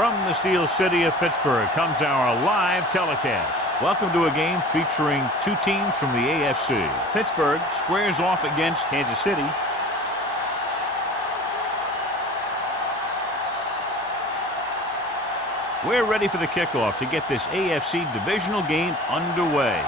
From the Steel City of Pittsburgh comes our live telecast. Welcome to a game featuring two teams from the AFC. Pittsburgh squares off against Kansas City. We're ready for the kickoff to get this AFC divisional game underway.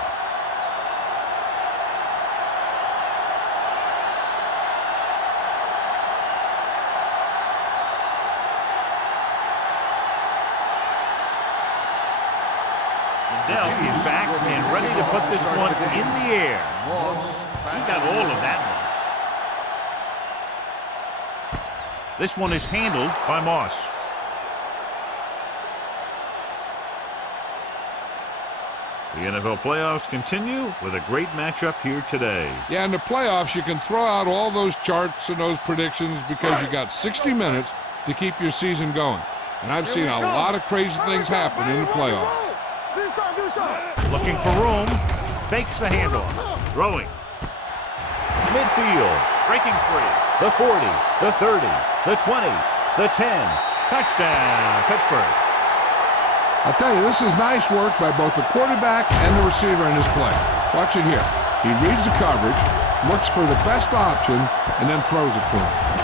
He's back and ready to put this one in the air. He got all of that one. This one is handled by Moss. The NFL playoffs continue with a great matchup here today. Yeah, in the playoffs, you can throw out all those charts and those predictions because you got 60 minutes to keep your season going. And I've seen a lot of crazy things happen in the playoffs. Looking for room, fakes the handoff, throwing. Midfield, breaking free. The 40, the 30, the 20, the 10. Touchdown, Pittsburgh. I'll tell you, this is nice work by both the quarterback and the receiver in this play. Watch it here. He reads the coverage, looks for the best option, and then throws it to him.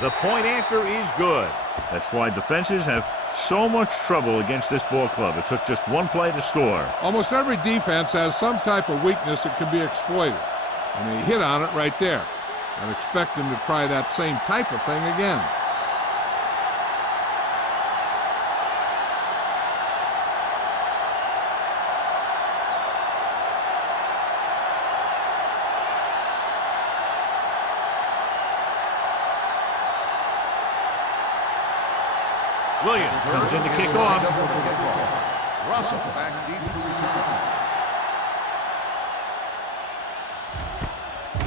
The point after is good. That's why defenses have so much trouble against this ball club. It took just one play to score. Almost every defense has some type of weakness that can be exploited. And they hit on it right there. I'd expect them to try that same type of thing again. Williams comes in to kick off. Russell back deep to return.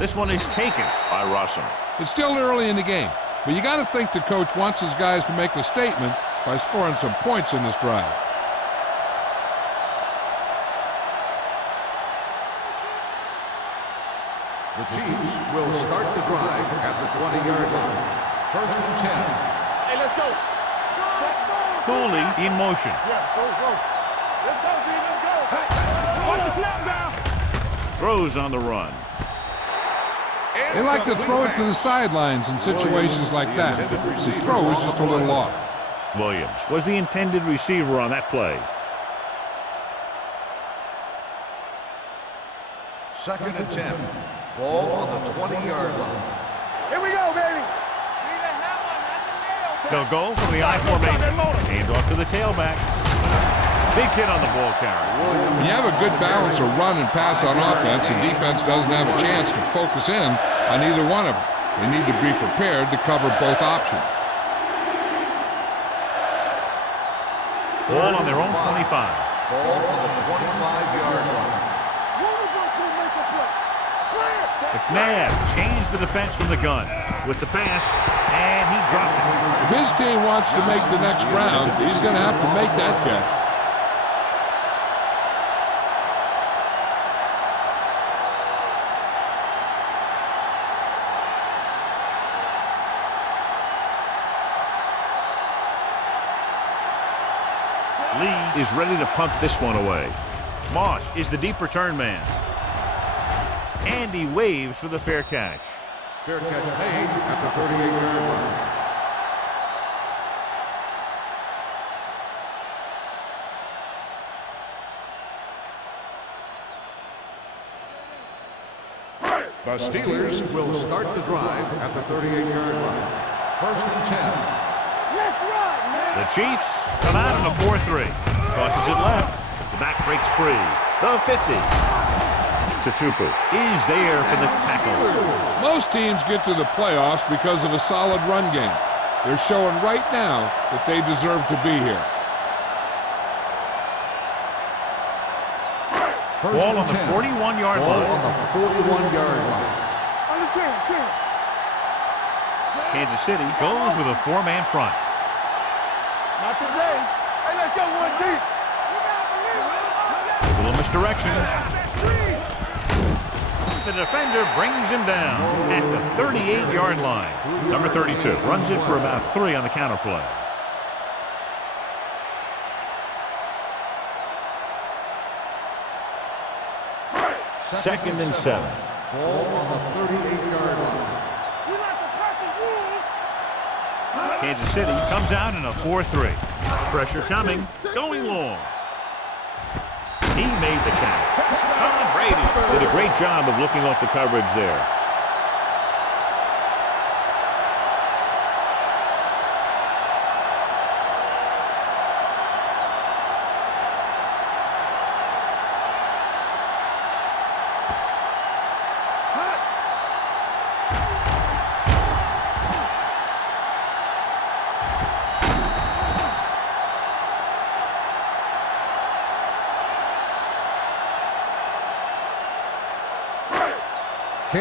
This one is taken by Russell. It's still early in the game, but you got to think the coach wants his guys to make a statement by scoring some points in this drive. The Chiefs will start the drive at the 20-yard line. 1st and 10. Hey, let's go. Cooley in motion. Yeah, go. Let's go, D, let's go. Hey. Watch the snap now. Throws on the run. They like to throw it to the sidelines in situations like that. His throw is just a little off. Williams was the intended receiver on that play. 2nd and 10. Ball on the 20-yard line. Here we go, baby. They'll go from the I formation. Hand off to the tailback. Big hit on the ball carrier. When you have a good balance of run and pass on offense, the defense doesn't have a chance to focus in on either one of them. They need to be prepared to cover both options. Ball on their own 25. Ball on the 25-yard line. McNabb changed the defense from the gun with the pass, and he dropped it. If his team wants to make the next round, he's going to have to make that catch. Lee is ready to punt this one away. Moss is the deep return man. And he waves for the fair catch. Fair catch made at the 38-yard line. The Steelers will start the drive at the 38-yard line. 1st and 10. Let's run, man. The Chiefs come out in a 4-3. Tosses it left. The back breaks free. The 50. Tupu is there for the tackle. Most teams get to the playoffs because of a solid run game. They're showing right now that they deserve to be here. Ball on the 41-yard line. Ball on the 41-yard line. On the 10. Kansas City goes with a 4-man front. Not today. Hey, let's go one deep. A little misdirection. The defender brings him down at the 38-yard line. Number 32 runs it for about 3 on the counter play. Second and 7. Ball on the 38-yard line. We like the purple wolves. Kansas City comes out in a 4-3. Pressure coming, going long. He made the catch. Tom Brady did a great job of looking off the coverage there.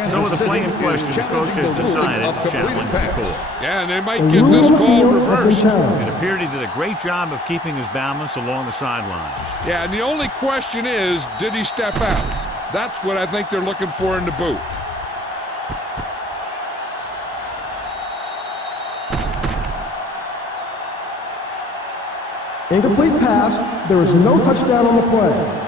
So with the play in question, the coach has decided to challenge the call. Yeah, and they might get this call reversed. It appeared he did a great job of keeping his balance along the sidelines. Yeah, and the only question is, did he step out? That's what I think they're looking for in the booth. Incomplete pass. There is no touchdown on the play.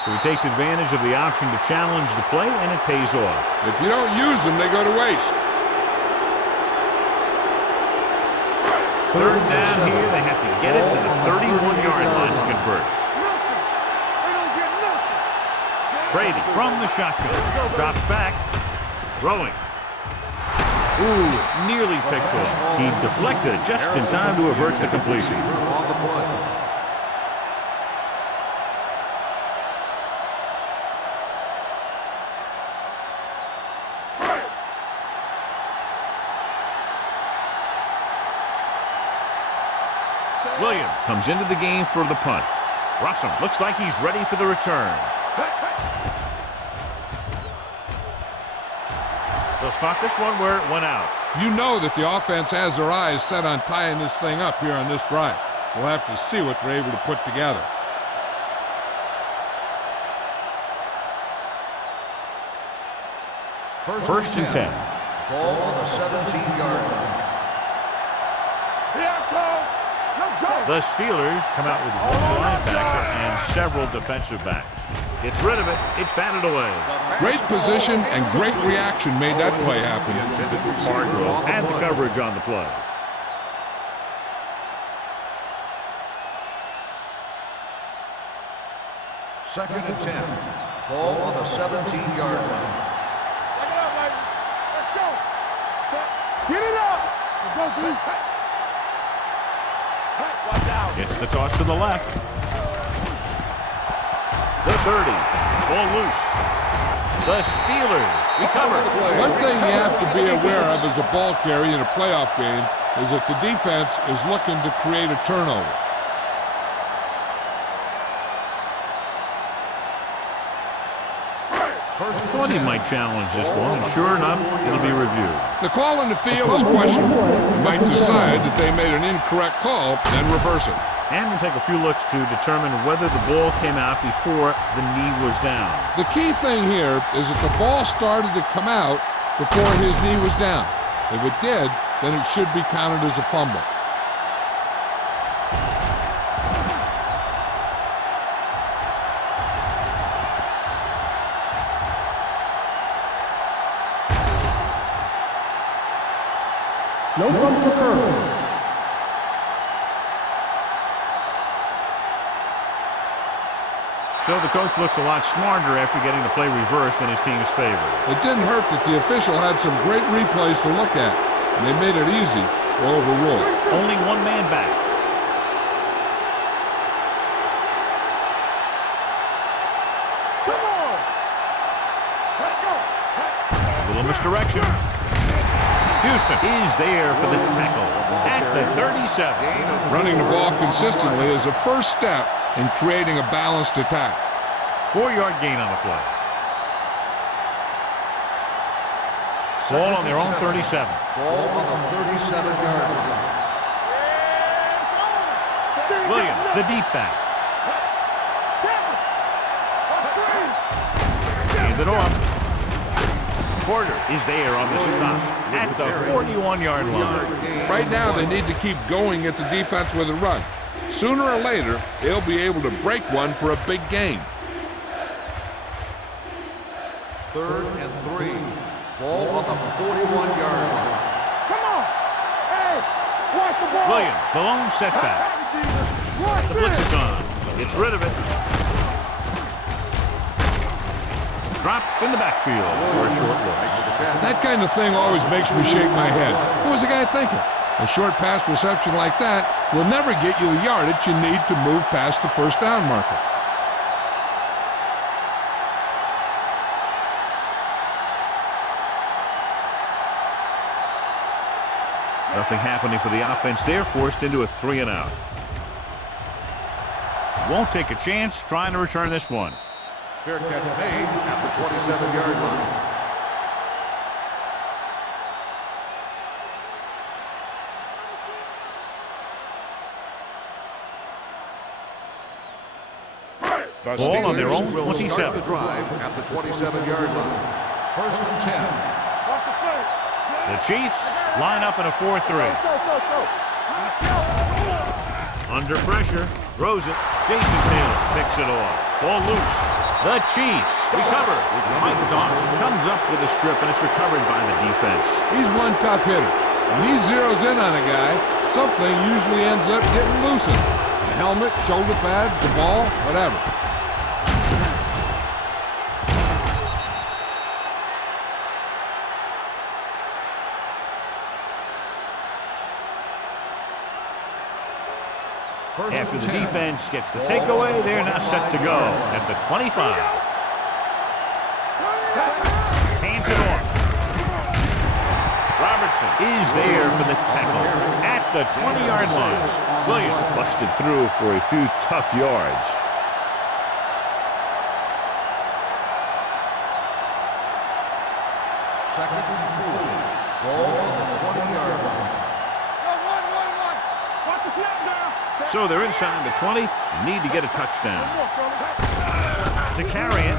So he takes advantage of the option to challenge the play, and it pays off. If you don't use them, they go to waste. Third down here, they have to get it to the 31-yard line to convert. Nothing. They don't get nothing. Brady from the shotgun. Drops back. Throwing. Ooh, nearly picked off. He deflected it just in time to avert the completion. On the play. Williams comes into the game for the punt. Russell looks like he's ready for the return. They'll spot this one where it went out. You know that the offense has their eyes set on tying this thing up here on this drive. We'll have to see what they're able to put together. First and 10. Ball on the 17-yard line. Here I come. Let's go. The Steelers come out with one linebacker and several defensive backs. Gets rid of it. It's batted away. Great position and great reaction made that play happen. Hargrove had the coverage on the play. Second and 10. Ball on the 17-yard line. Take it up, ladies. Let's go. Get it up. Let's go, dude. Watch out. Gets the toss to the left. The 30. Ball loose. The Steelers recover. One thing you have to be aware of as a ball carrier in a playoff game is that the defense is looking to create a turnover. I thought he might challenge this one, and sure enough, it'll be reviewed. The call in the field is questionable. You might decide that they made an incorrect call and reverse it. And we'll take a few looks to determine whether the ball came out before the knee was down. The key thing here is that the ball started to come out before his knee was down. If it did, then it should be counted as a fumble. No fumble occurred. So the coach looks a lot smarter after getting the play reversed in his team's favor. It didn't hurt that the official had some great replays to look at, and they made it easy to overrule. Only one man back. Come on. Let's go. A Little misdirection. Houston is there for the tackle at the 37. Running the ball consistently is the first step in creating a balanced attack. 4-yard gain on the play. Ball on their own 37. Ball on the 37-yard line. Williams, the deep back. Hand it off. Porter is there on the stop at the 41-yard line. Right now, they need to keep going at the defense with a run. Sooner or later, they'll be able to break one for a big gain. 3rd and 3. Ball on the 41-yard line. Come on. Hey, watch the ball. Williams, the lone setback. The blitz is on. Gets rid of it. Drop in the backfield for a short loss. That kind of thing always makes me shake my head. What was the guy thinking? A short pass reception like that will never get you the yardage you need to move past the first down marker. Nothing happening for the offense. They're forced into a 3-and-out. Won't take a chance trying to return this one. Fair catch made at the 27-yard line. The Ball on their own will 27. start the drive at the 27-yard line. 1st and 10. Watch the play. The Chiefs line up in a 4-3. Go. Under pressure, throws it. Jason Taylor picks it off. Ball loose. The Chiefs recover. Mike Doss comes up with a strip, and it's recovered by the defense. He's one tough hitter. When he zeroes in on a guy, something usually ends up getting loosened. The helmet, shoulder pads, the ball, whatever. After the defense gets the takeaway, they're now set to go at the 25. Hands it off. Robertson is there for the tackle at the 20-yard line. Williams busted through for a few tough yards. Second and 4. Ball on the 20-yard line. Watch the snap now. So they're inside the 20 and need to get a touchdown. To carry it,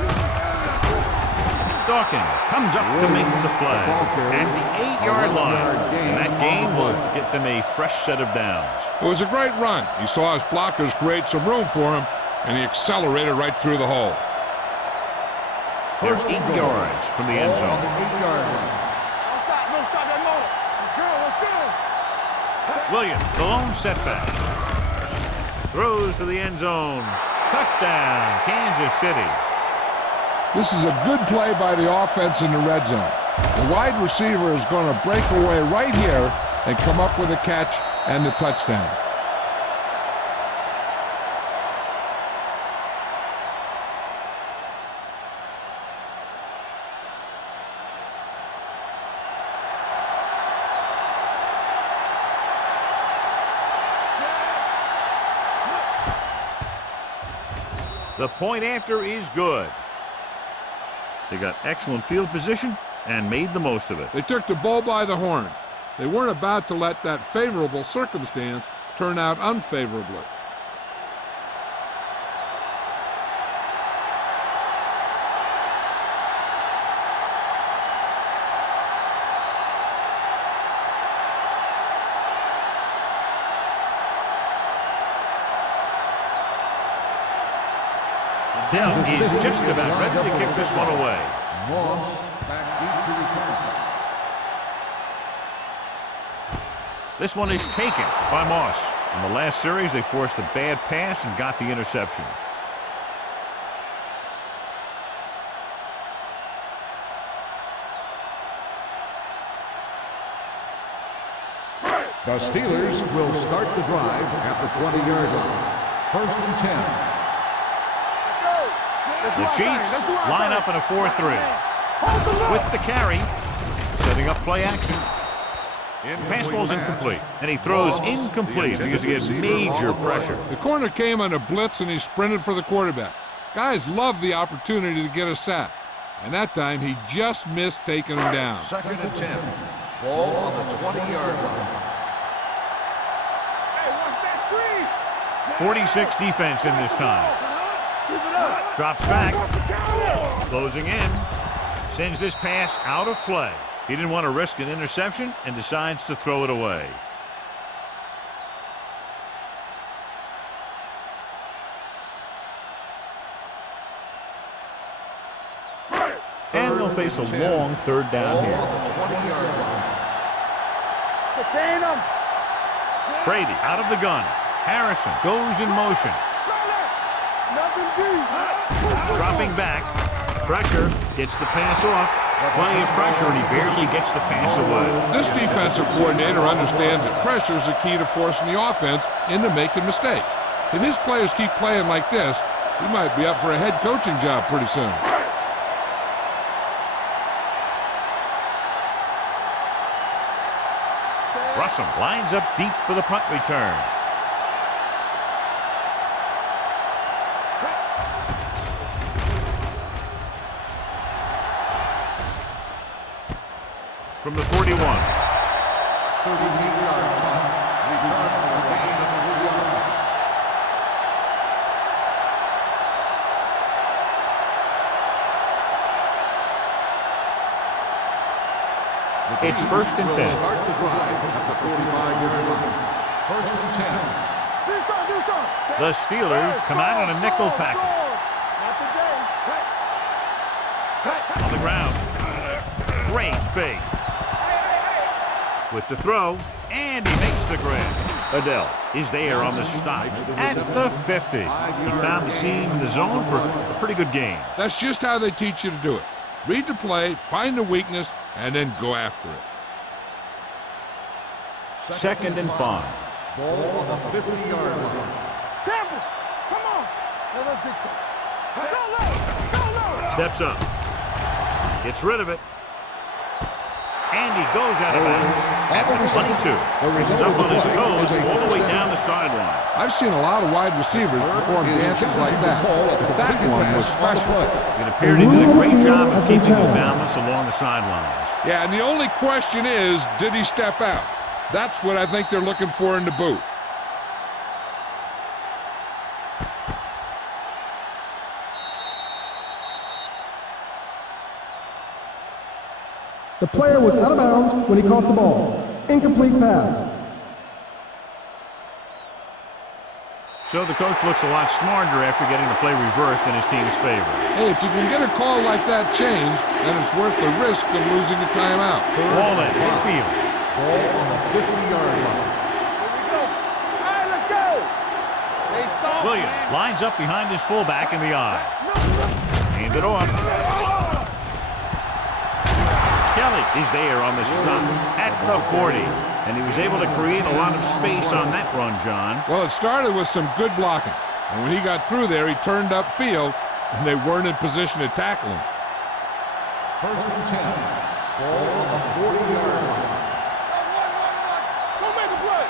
Dawkins comes up to make the play at the 8-yard line. And that gain will get them a fresh set of downs. It was a great run. He saw his blockers create some room for him, and he accelerated right through the hole. They're 8 yards from the end Ball on zone. the 8-yard line. Don't stop that motor. Let's go. Williams, the lone setback. Throws to the end zone. Touchdown, Kansas City. This is a good play by the offense in the red zone. The wide receiver is going to break away right here and come up with a catch and the touchdown. The point after is good. They got excellent field position and made the most of it. They took the bull by the horn. They weren't about to let that favorable circumstance turn out unfavorably. Dell is just about ready to kick this one away. Moss back deep to return. This one is taken by Moss. In the last series, they forced a bad pass and got the interception. The Steelers will start the drive at the 20-yard line. 1st and 10. The Chiefs line up in a 4-3. With the carry, Setting up play action. Pass ball's incomplete, and he throws incomplete because he gets major pressure. The corner came on a blitz, and he sprinted for the quarterback. Guys love the opportunity to get a sack, and that time he just missed taking him down. 2nd and 10. Ball on the 20-yard line. Hey, watch that screen. 46 defense in this time. Drops back. Closing in. Sends this pass out of play. He didn't want to risk an interception and decides to throw it away. And they'll face a long 3rd down here. Contain him. Brady out of the gun. Harrison goes in motion. Nothing deep. Dropping back. Pressure. Gets the pass off. Plenty of pressure, and he barely gets the pass away. This defensive coordinator understands that pressure is the key to forcing the offense into making mistakes. If his players keep playing like this, he might be up for a head coaching job pretty soon. Russell lines up deep for the punt return. From the 41. 38-yard punt. Return for a gain of 3 yards. It's 1st and 10. Start the drive at the 45-yard line. 1st and 10. Do something. The Steelers come out on a nickel package. Not today. On the ground. Great fake. With the throw, and he makes the grab. Adele is there on the stop at the 50. He found the seam in the zone for a pretty good game. That's just how they teach you to do it. Read the play, find the weakness, and then go after it. 2nd and 5. Ball on the 50-yard line. Temple, come on. Now let's get to Go low. Steps up. Gets rid of it. And he goes out of bounds at the 22. He's up on his toes all the way down the sideline. I've seen a lot of wide receivers perform dances like that, but that one was special. It appeared he did a great job of keeping his balance along the sidelines. Yeah, and the only question is, did he step out? That's what I think they're looking for in the booth. The player was out of bounds when he caught the ball. Incomplete pass. So the coach looks a lot smarter after getting the play reversed in his team's favor. Hey, if you can get a call like that changed, then it's worth the risk of losing a timeout. Ball at midfield. Ball on the 50-yard line. Here we go. All right, let's go. They saw Williams lines up behind his fullback in the eye. Hand it off. Kelly is there on the stop at the 40. And he was able to create a lot of space on that run, John. Well, it started with some good blocking. And when he got through there, he turned upfield, and they weren't in position to tackle him. 1st and 10. Ball on the 40-yard line. Go make a play.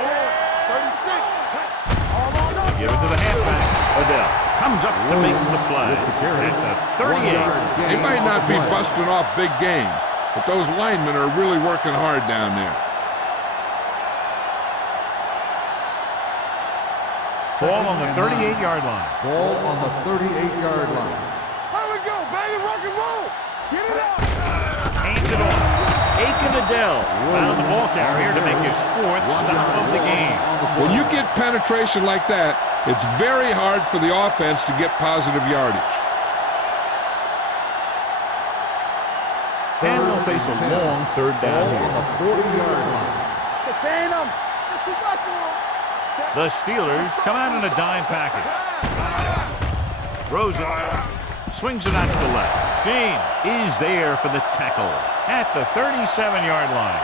36. They give it to the halfback. Adele comes up to make the play at the 38. They might not be busting off big game, but those linemen are really working hard down there. Ball on the 38-yard line. Ball on the 38-yard line. Here we go, baby. Rock and roll. Get it up. Hands it off. Aiken Adele found the ball carrier to make his 4th stop of the game. When you get penetration like that, it's very hard for the offense to get positive yardage. And they'll face a long 3rd down Ball on here. the 40-yard line. Contain them. That's too much for them. The Steelers come out in a dime package. Throws it. Swings it out to the left. James is there for the tackle at the 37-yard line.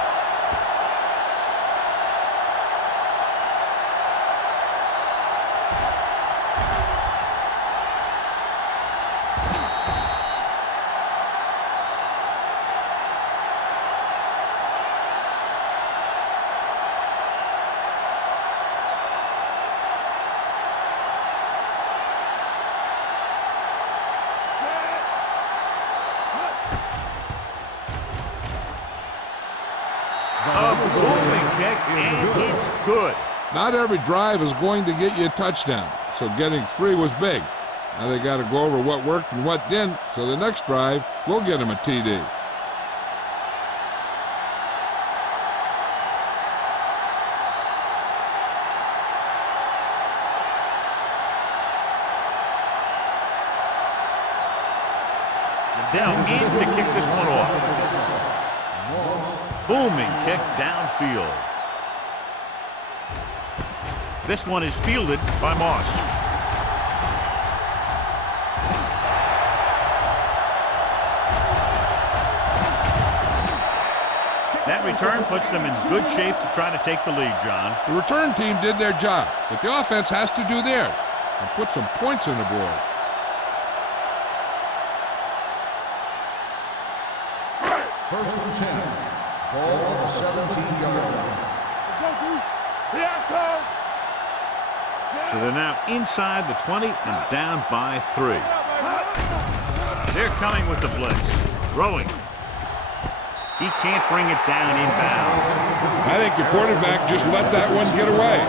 kick, and it's good. Not every drive is going to get you a touchdown, so getting 3 was big. Now they got to go over what worked and what didn't, so the next drive will get them a TD. Down in to kick this one off. Booming kick downfield. This one is fielded by Moss. That return puts them in good shape to try to take the lead, John. The return team did their job, but the offense has to do theirs and put some points on the board. First and 10. Ball on the 17-yard line. So they're now inside the 20 and down by 3. They're coming with the blitz. Throwing. He can't bring it down inbounds. I think the quarterback just let that one get away.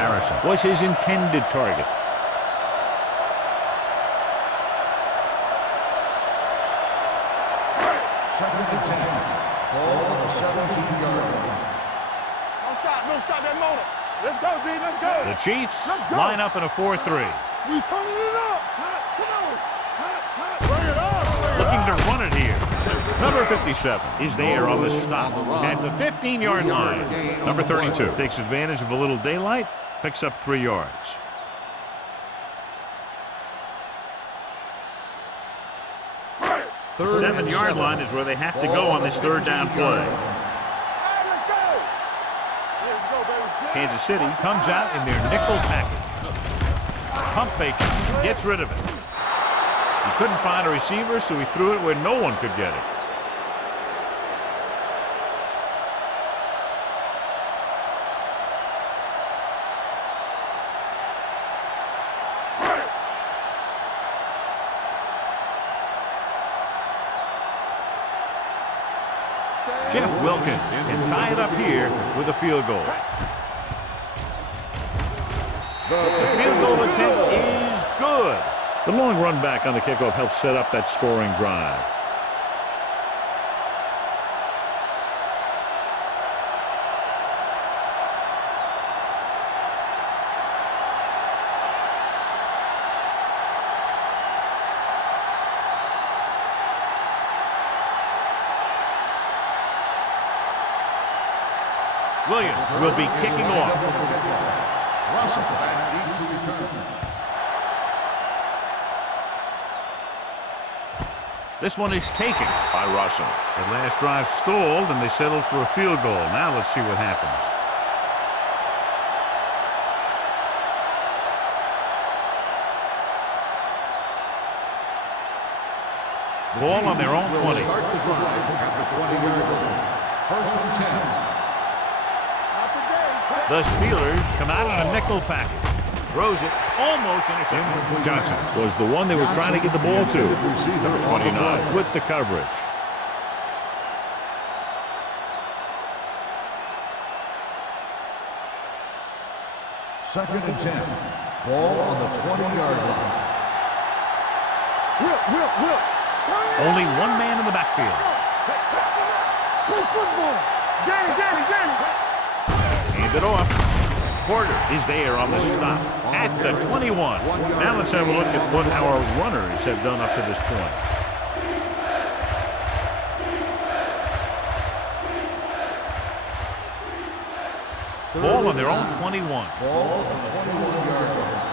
Harrison was his intended target. Second and 10. Ball on the 17-yard line. Don't stop that motor. Let's go, D. Let's go. The Chiefs line up in a 4-3. We turning it up. Come on. Bring it on. Looking to run it here. Number 57 is there on the stop at the 15-yard line. Number 32 takes advantage of a little daylight, picks up 3 yards. The 7-yard line is where they have to go on this third down play. Kansas City comes out in their nickel package. Pump fake gets rid of it. He couldn't find a receiver, so he threw it where no one could get it. Jeff Wilkins can tie it up here with a field goal. The field goal attempt is good. The long run back on the kickoff helps set up that scoring drive. Williams will be kicking off. Russell back deep to return. This one is taken by Russell. The last drive stalled, and they settled for a field goal. Now let's see what happens. Ball on their own 20. Start the drive at the 20-yard line. First and 10. The Steelers come out in a nickel package. Throws it, almost intercepted. Johnson was the one they were trying to get the ball to. Number 29 with the coverage. Second and 10. Ball on the 20-yard line. Will. Only one man in the backfield. Play football. Danny. Hand it off. Porter is there on the stop at the 21. Now let's have a look at what our runners have done up to this point. Ball on their own 21. Ball on the 21-yard line.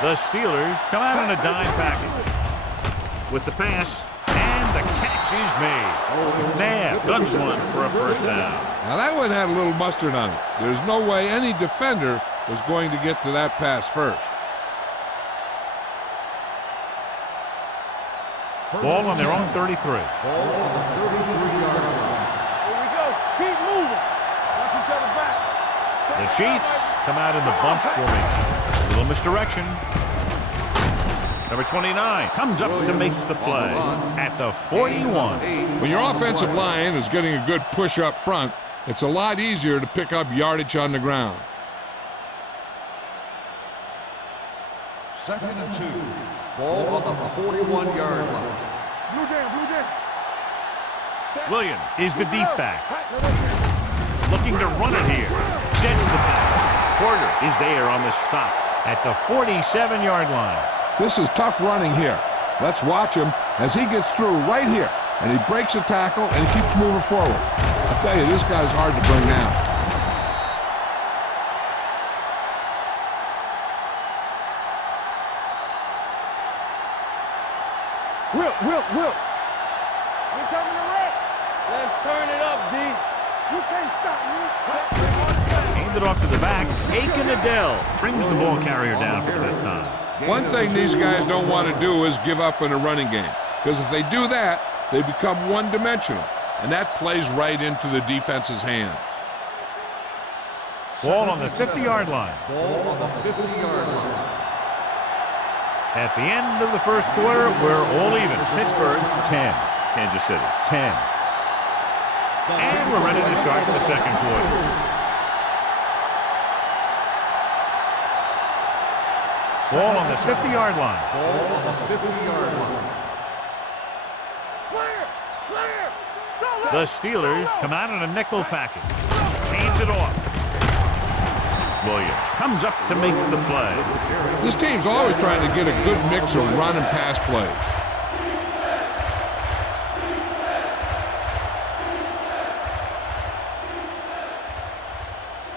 The Steelers come out in a dime package with the pass, and the catch is made. Now guns one for a first down. Now that one had a little mustard on it. There's no way any defender was going to get to that pass first. Ball on their own 33. Ball on the 33-yard line. Here we go. Keep moving. Watch each other back. The Chiefs come out in the bunch formation. A little misdirection. Number 29 comes up to make the play at the 41. When your offensive line is getting a good push up front, it's a lot easier to pick up yardage on the ground. 2nd and 2. Ball on the 41-yard line. Blue game. Williams is the deep back. Looking to run it here. Sends the pass. Porter is there on the stop at the 47-yard line. This is tough running here. Let's watch him as he gets through right here. And he breaks a tackle and he keeps moving forward. I tell you, this guy's hard to bring down. Will. You coming to wreck? Let's turn it up, D. You can't stop me. Handed off to the back. Aiken Adele brings the ball carrier down for that time. One thing these guys don't want to do is give up in a running game. Because if they do that, they become one-dimensional. And that plays right into the defense's hands. Ball on the 50-yard line. Ball on the 50-yard line. At the end of the first quarter, we're all even. Pittsburgh 10, Kansas City 10. And we're ready to start the second quarter. Ball on the 50-yard line. Ball on the 50-yard line. Clear. The Steelers come out in a nickel package. Hands it off. Williams comes up to make the play. This team's always trying to get a good mix of run and pass plays.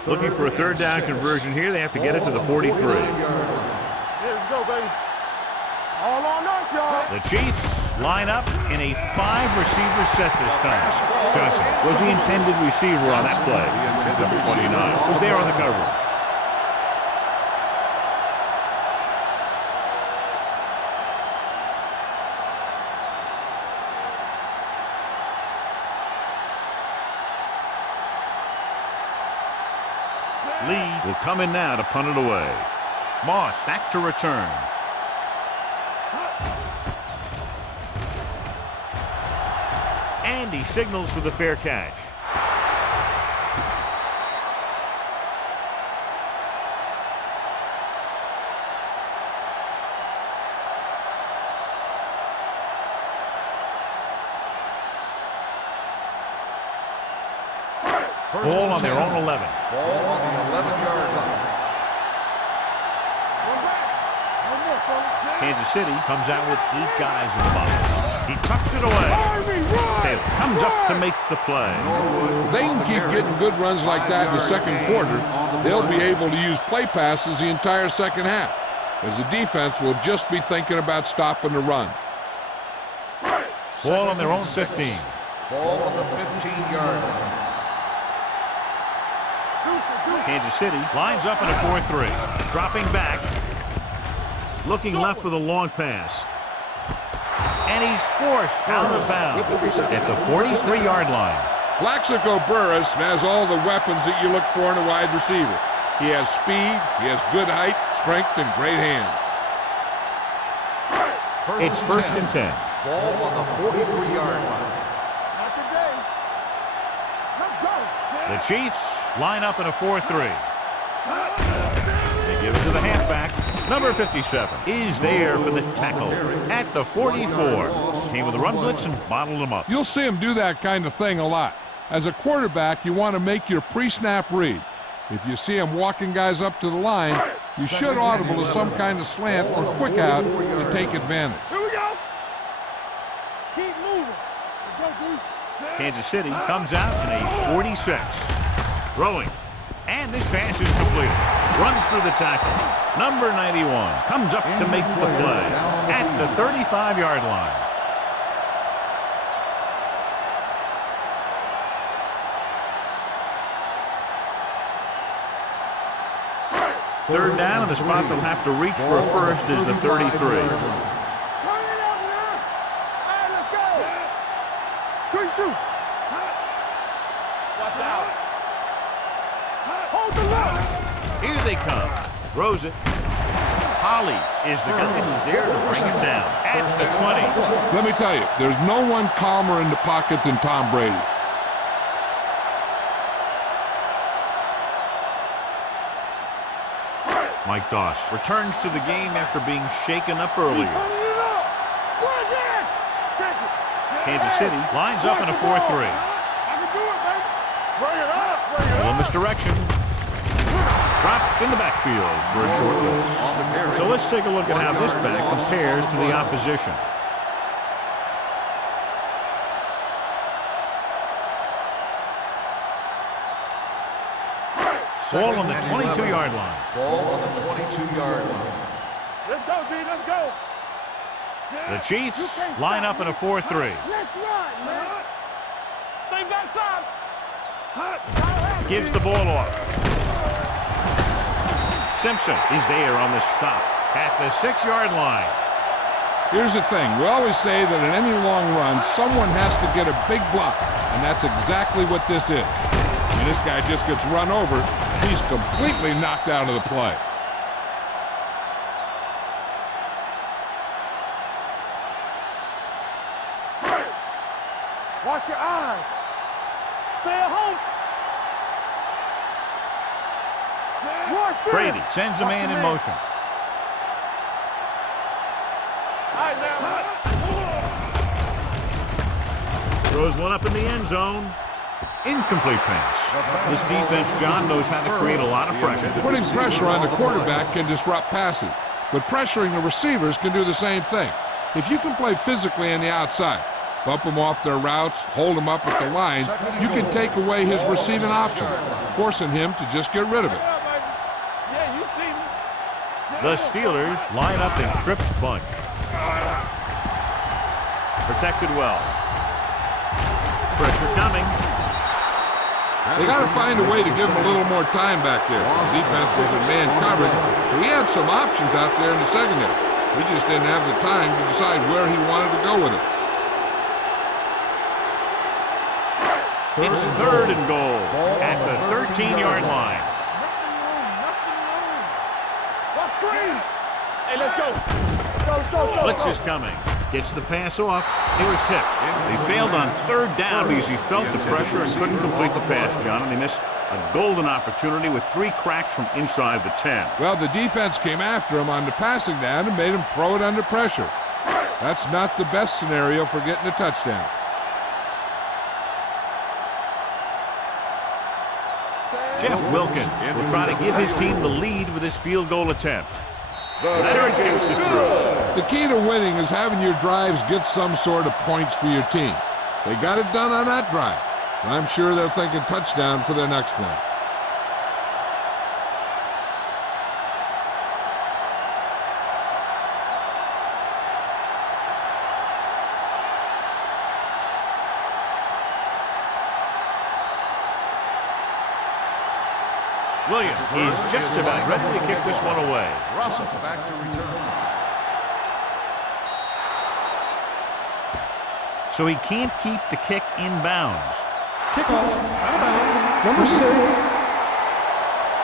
Looking for a third down conversion here. They have to get it to the 43. Let's go, baby. All on us, y'all. The Chiefs line up in a 5-receiver set this time. Johnson was the intended receiver on that play. Number 29 was there on the coverage. Lee will come in now to punt it away. Moss back to return. And he signals for the fair catch. Ball on their own 11. Ball on the 11-yard line. Kansas City comes out with 8 guys in the box. He tucks it away. Taylor comes up to make the play. If they can keep getting good runs like that in the second quarter, they'll be able to use play passes the entire second half, as the defense will just be thinking about stopping the run. Ball on their own 15. Ball on the 15-yard line. Kansas City lines up in a 4-3. Dropping back. Looking left for the long pass. And he's forced out of bounds at the 43-yard line. Plaxico Burress has all the weapons that you look for in a wide receiver. He has speed, he has good height, strength, and great hands. It's first and 10. Ball on the 43-yard line. Not today. Let's go. The Chiefs line up in a 4-3. They give it to the halfback. Number 57 is there for the tackle at the 44. Came with a run blitz and bottled him up. You'll see him do that kind of thing a lot. As a quarterback, you want to make your pre-snap read. If you see him walking guys up to the line, you should audible to some kind of slant or quick out to take advantage. Here we go. Keep moving. Let's go, D. Kansas City comes out in a 46. Throwing. And this pass is completed. Runs through the tackle. Number 91 comes up to make the play at the 35-yard line. Third down, and the spot they'll have to reach for a first is the 33. Turn it up, man. All right, let's go. Quick shoot. Watch out. Hold the lock. Here they come. Throws it. Holly is the guy who's there to bring him down at the 20. Let me tell you, there's no one calmer in the pocket than Tom Brady. Mike Doss returns to the game after being shaken up earlier. Kansas City lines up in a 4-3. Little misdirection. Dropped in the backfield for a short loss. So let's take a look at how this back compares to the opposition. Ball on the 22-yard line. Ball on the 22-yard line. Let's go, D. Let's go. The Chiefs line up in a 4-3. Let's run, man. Stay backside. Gives the ball off. Simpson is there on the stop at the 6-yard line. Here's the thing. We always say that in any long run, someone has to get a big block, and that's exactly what this is. And this guy just gets run over. He's completely knocked out of the play. Watch your eyes. Stay at home. Brady sends a man in motion. All right, now. Throws one up in the end zone. Incomplete pass. This defense, John, knows how to create a lot of pressure. Putting pressure on the quarterback can disrupt passing, but pressuring the receivers can do the same thing. If you can play physically on the outside, bump them off their routes, hold them up at the line, you can take away his receiving options, forcing him to just get rid of it. The Steelers line up in Tripp's bunch. Protected well. Pressure coming. They got to find a way to give him a little more time back there. The defense was in man coverage, so he had some options out there in the secondary. He just didn't have the time to decide where he wanted to go with it. It's 3rd and goal at the 13-yard line. Hey, let's go. Blitz is coming. Gets the pass off. It was tipped. They failed on 3rd down because he felt the pressure and couldn't complete the pass, John. And they missed a golden opportunity with 3 cracks from inside the 10. Well, the defense came after him on the passing down and made him throw it under pressure. That's not the best scenario for getting a touchdown. Jeff Wilkins will try to give his team the lead with his field goal attempt. Leonard gets it through. The key to winning is having your drives get some sort of points for your team. They got it done on that drive. I'm sure they're thinking touchdown for their next one. Williams is just about ready to kick this one away. Russell back to return. So he can't keep the kick in bounds. Kickoff, out of bounds, number 6.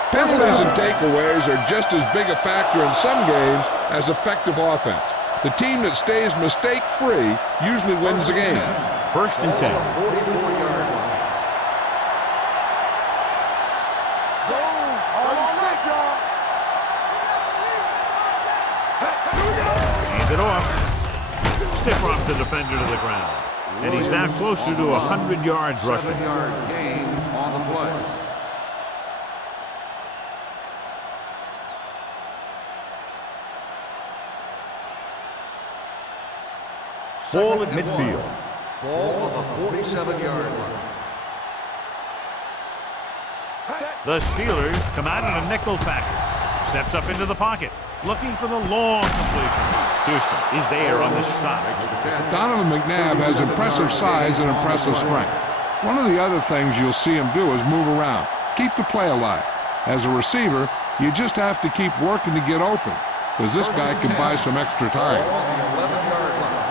Penalties and takeaways are just as big a factor in some games as effective offense. The team that stays mistake-free usually wins the game. 1st and 10. 44-yard line. Hand it off. Stiff off the defender to the ground. And he's now closer to 100 yards rushing. 7-yard gain on the play. Ball at midfield. Ball on the 47-yard line. The Steelers come out in a nickel package. Steps up into the pocket, looking for the long completion. Houston is there on the stop. Donovan McNabb has impressive size and impressive strength. One of the other things you'll see him do is move around, keep the play alive. As a receiver, you just have to keep working to get open, because this guy can buy some extra time. Ball on the 11-yard line.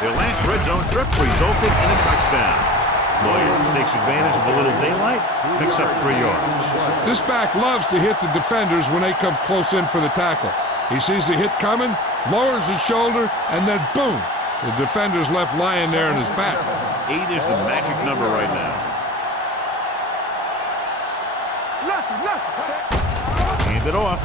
Their last red zone trip resulted in a touchdown. Williams takes advantage of a little daylight, picks up 3 yards. This back loves to hit the defenders when they come close in for the tackle. He sees the hit coming, lowers his shoulder, and then boom, the defender's left lying there in his back. 8 is the magic number right now. Hand it off.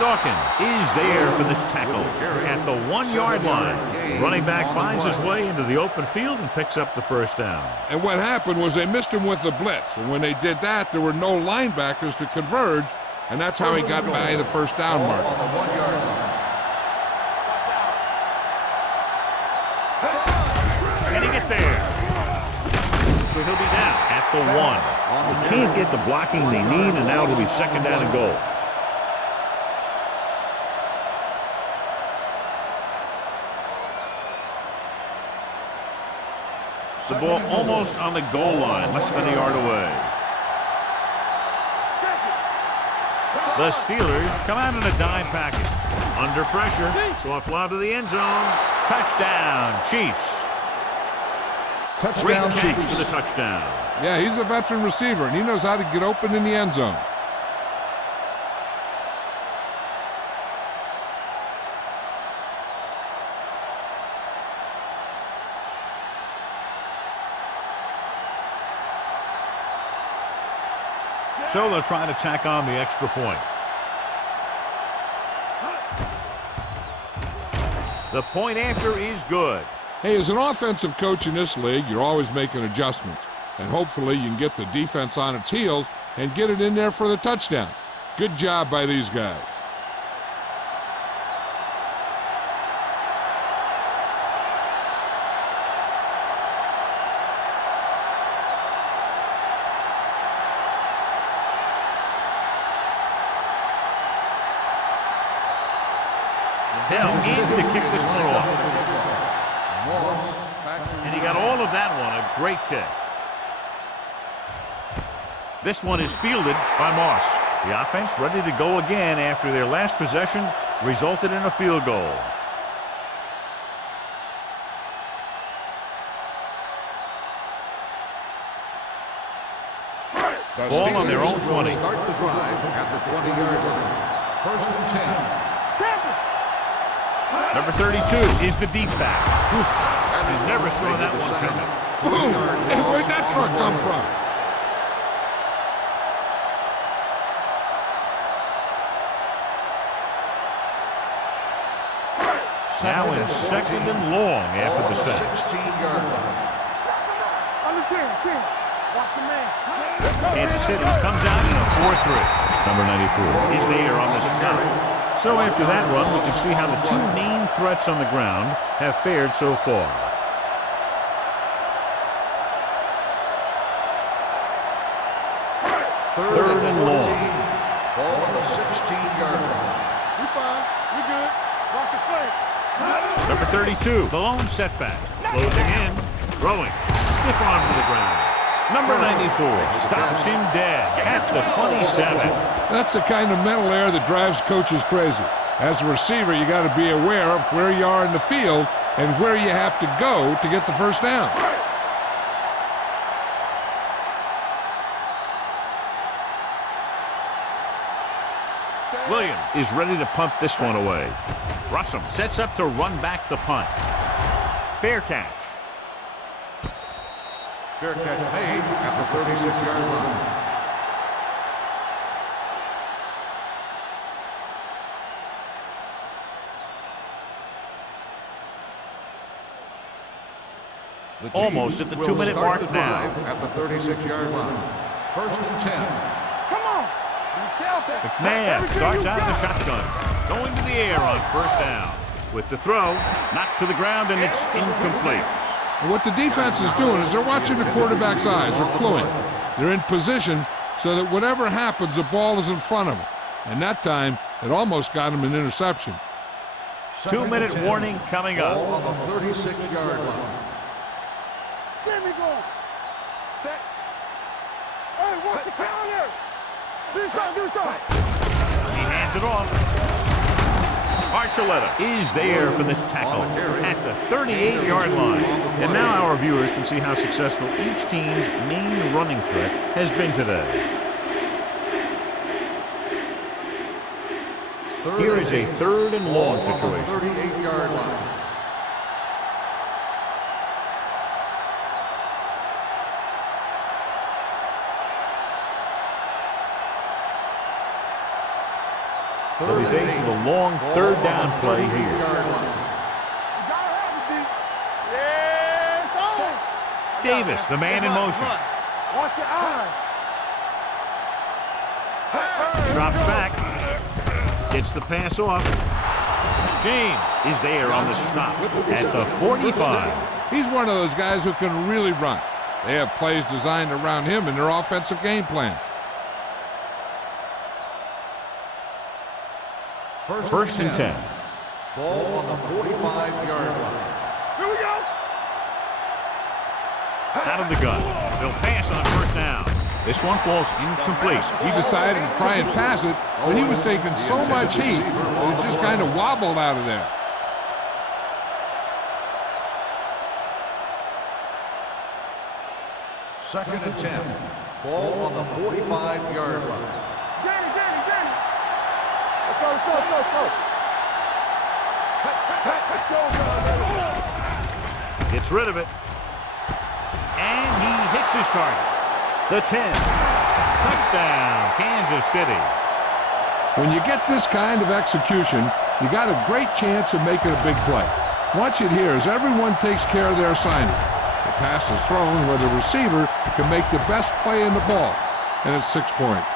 Dawkins is there for the tackle at the 1-yard line. Running back finds his way into the open field and picks up the first down. And what happened was they missed him with the blitz. And when they did that, there were no linebackers to converge, and that's how he got by the first down mark. Can he get there? So he'll be down at the 1. They can't get the blocking they need, and now it'll be second down and goal. The ball almost on the goal line, less than a yard away. The Steelers come out in a dime package. Under pressure, soft lob to the end zone. Touchdown, Chiefs. Touchdown, Great catch Chiefs. for the touchdown. Yeah, he's a veteran receiver, and he knows how to get open in the end zone. So they'll try to tack on the extra point. The point after is good. Hey, as an offensive coach in this league, you're always making adjustments. And hopefully you can get the defense on its heels and get it in there for the touchdown. Good job by these guys. Now in to kick this one off. And he got all of that one, a great kick. This one is fielded by Moss. The offense ready to go again after their last possession resulted in a field goal. Ball on their own 20. Start the drive at the 20-yard line. First and 10. Number 32 is the deep back. You never saw that one coming. Boom! Hey, where'd that truck come from? Now in second and long after the sack. 16-yard line. Under 10. Watch the man. Kansas City comes out in a 4-3. Number 94 is there on the stop. So after that run, we can see how the two main threats on the ground have fared so far. Third and long. Ball on the 16-yard line. We fine. We good. Rock the flank. Number 32, the lone setback. Closing in, throwing. Stiff arm to the ground. Number 94 stops him dead at the 27. That's the kind of mental error that drives coaches crazy. As a receiver, you got to be aware of where you are in the field and where you have to go to get the first down. Williams is ready to punt this one away. Russell sets up to run back the punt. Fair catch. Fair catch made at the 36-yard line. Almost at the 2-minute mark now. At the 36-yard line. First and 10. Come on. McMahon starts out of the shotgun. Going to the air on first down. With the throw, knocked to the ground, and it's incomplete. And what the defense is doing is they're watching the quarterback's eyes. They're cluing. They're in position so that whatever happens, the ball is in front of them. And that time, it almost got him an interception. 2-minute warning coming up. Ball on the 36-yard line. There we go. Set. Hey, watch the counter. Do something. He hands it off. Archuleta is there for the tackle at the 38-yard line. And now our viewers can see how successful each team's main running threat has been today. Here is a 3rd and long situation. 38-yard line. They'll be faced with a long 3rd down play here. Davis, the man in motion. Watch your eyes. Drops back. Gets the pass off. James is there on the stop at the 45. He's one of those guys who can really run. They have plays designed around him in their offensive game plan. First and 10. Ball on the 45-yard line. Here we go. Out of the gun. They'll pass on 1st down. This one falls incomplete. He decided to try and pass it, but he was taking so much heat that it just kind of wobbled out of there. Second and 10. Ball on the 45-yard line. Danny. Let's go. Gets rid of it. And he hits his target. The 10. Touchdown, Kansas City. When you get this kind of execution, you got a great chance of making a big play. Watch it here as everyone takes care of their assignment. The pass is thrown where the receiver can make the best play in the ball, and it's 6 points.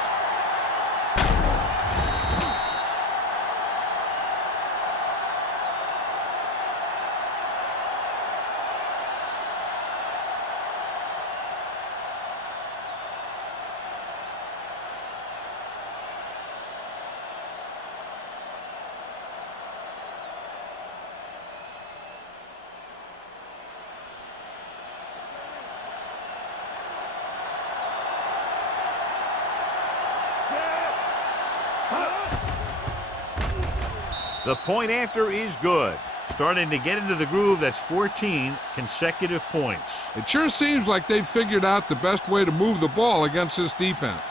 The point after is good. Starting to get into the groove. That's 14 consecutive points. It sure seems like they've figured out the best way to move the ball against this defense.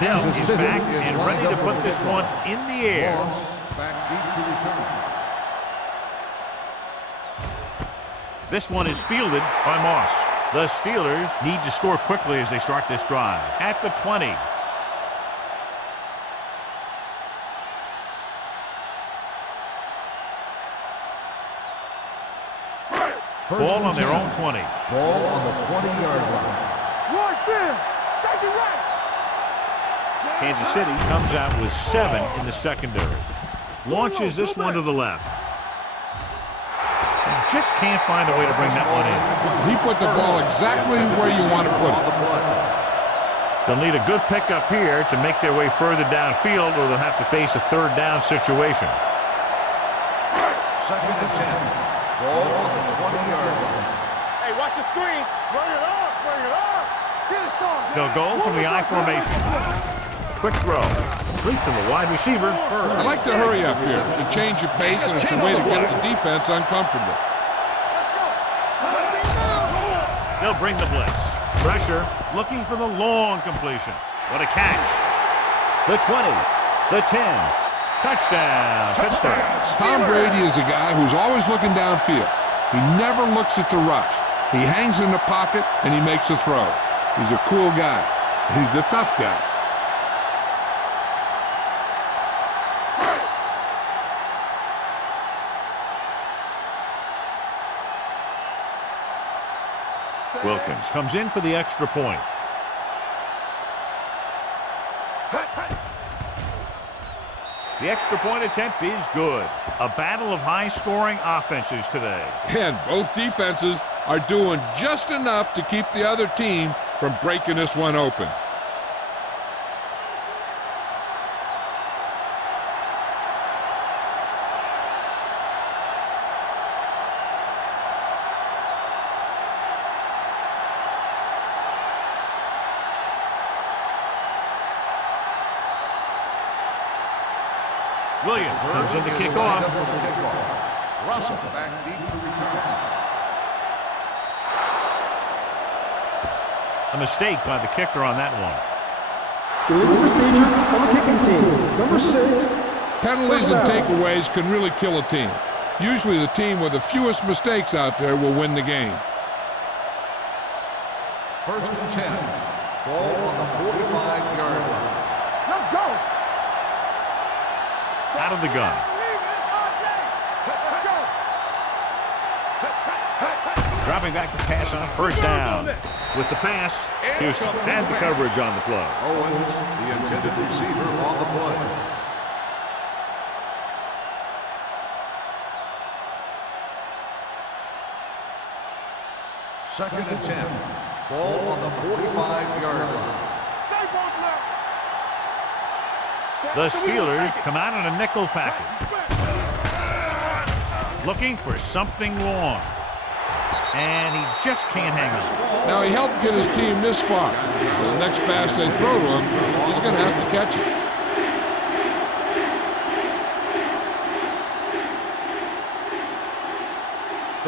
Dell is back and ready to put this one in the air. Back deep to return. This one is fielded by Moss. The Steelers need to score quickly as they start this drive. At the 20. Ball on their own 20. Ball on the 20-yard line. One sim. Take it right. Kansas City comes out with 7 in the secondary. Launches this one to the left. Just can't find a way to bring that one in. He put the ball exactly where you want to put it. They'll need a good pickup here to make their way further downfield, or they'll have to face a 3rd down situation. Second and 10. Ball on the 20-yard line. Hey, watch the screen. Bring it up. Get it, son. They'll go from the I formation. Quick throw. Complete to the wide receiver. I like to hurry up here. It's a change of pace, and it's a way to get the defense uncomfortable. They'll bring the blitz. Pressure, looking for the long completion. What a catch. The 20, the 10. Touchdown. Tom Brady is a guy who's always looking downfield. He never looks at the rush. He hangs in the pocket, and he makes a throw. He's a cool guy. He's a tough guy. Wilkins comes in for the extra point. The extra point attempt is good. A battle of high-scoring offenses today. And both defenses are doing just enough to keep the other team from breaking this one open. Williams comes in to kick off. Russell back deep to return. A mistake by the kicker on that one. Illegal procedure on the kicking team. Number 6. Penalties and First down. takeaways can really kill a team. Usually the team with the fewest mistakes out there will win the game. 1st and 10. Ball on the 45-yard line. Let's go. Out of the gun. Let's go. Dropping back to pass on 1st down. With the pass, Houston had the coverage on the play. Owens, the intended receiver on the play. Second and 10. Ball on the 45-yard line. The Steelers come out in a nickel package. Looking for something long. And he just can't hang on. Now, he helped get his team this far. So the next pass they throw to him, he's going to have to catch it.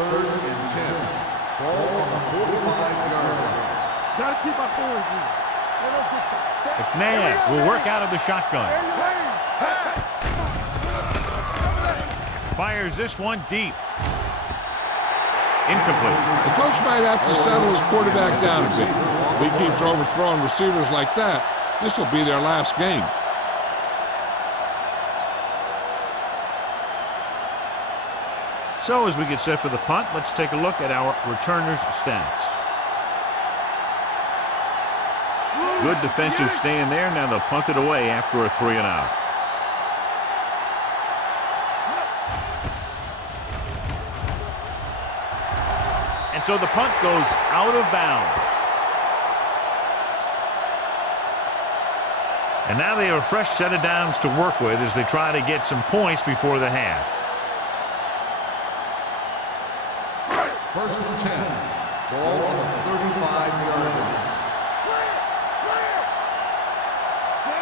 Third and 10. Ball on the 45-yard line. Gotta keep my points in. McNabb will work out of the shotgun. Fires this one deep. Incomplete. The coach might have to settle his quarterback down a bit. If he keeps overthrowing receivers like that, this will be their last game. So as we get set for the punt, let's take a look at our returners' stats. Good defensive stand there. Now they'll punt it away after a 3-and-out. And so the punt goes out of bounds. And now they have a fresh set of downs to work with as they try to get some points before the half. 1st and 10. Ball on the 35-yard line.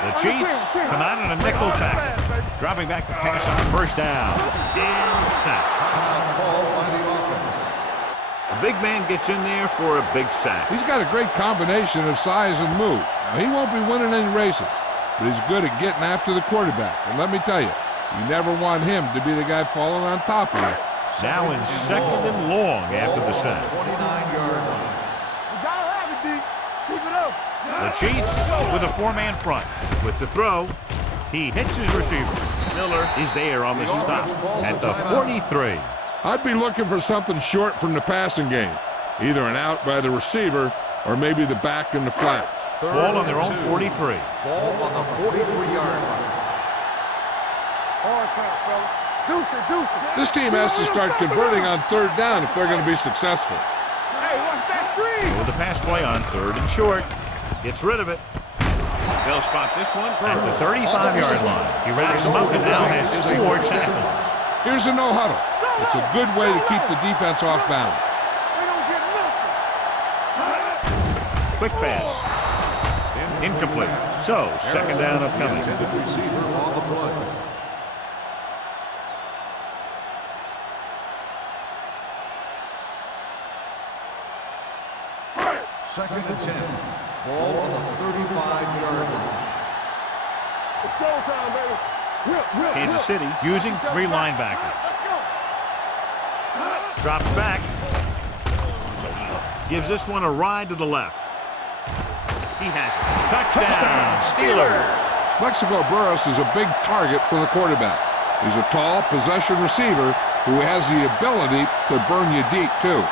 The Chiefs come out in a nickel package, dropping back to pass on 1st down. And sack. Timeout called by the offense. A big man gets in there for a big sack. He's got a great combination of size and move. Now, he won't be winning any races, but he's good at getting after the quarterback. And let me tell you, you never want him to be the guy falling on top of you. Now in 2nd and long after the sack. 29-yard line. You gotta have it, D. Keep it up. The Chiefs with a 4-man front. With the throw, he hits his receiver. Miller is there on the stop at the 43. I'd be looking for something short from the passing game, either an out by the receiver or maybe the back in the flats. Ball on their own 43. Ball on the 43-yard line. Hard pass, fella. Deuce it, deuce it. This team has to start converting on 3rd down if they're going to be successful. Hey, watch that screen. With the pass play on 3rd and short. Gets rid of it. They'll spot this one at the 35-yard line. He wraps him up and now has 4 tackles. Here's a no-huddle. It's a good way to keep the defense off balance. They don't get nothing. Quick pass. Incomplete. So, 2nd down upcoming. Intended receiver on the play. Second and 10. Ball on the 35-yard line. It's showtime, baby. Kansas City using 3 linebackers. Drops back. Gives this one a ride to the left. He has it. Touchdown, Steelers. Plexico Burress is a big target for the quarterback. He's a tall possession receiver who has the ability to burn you deep, too.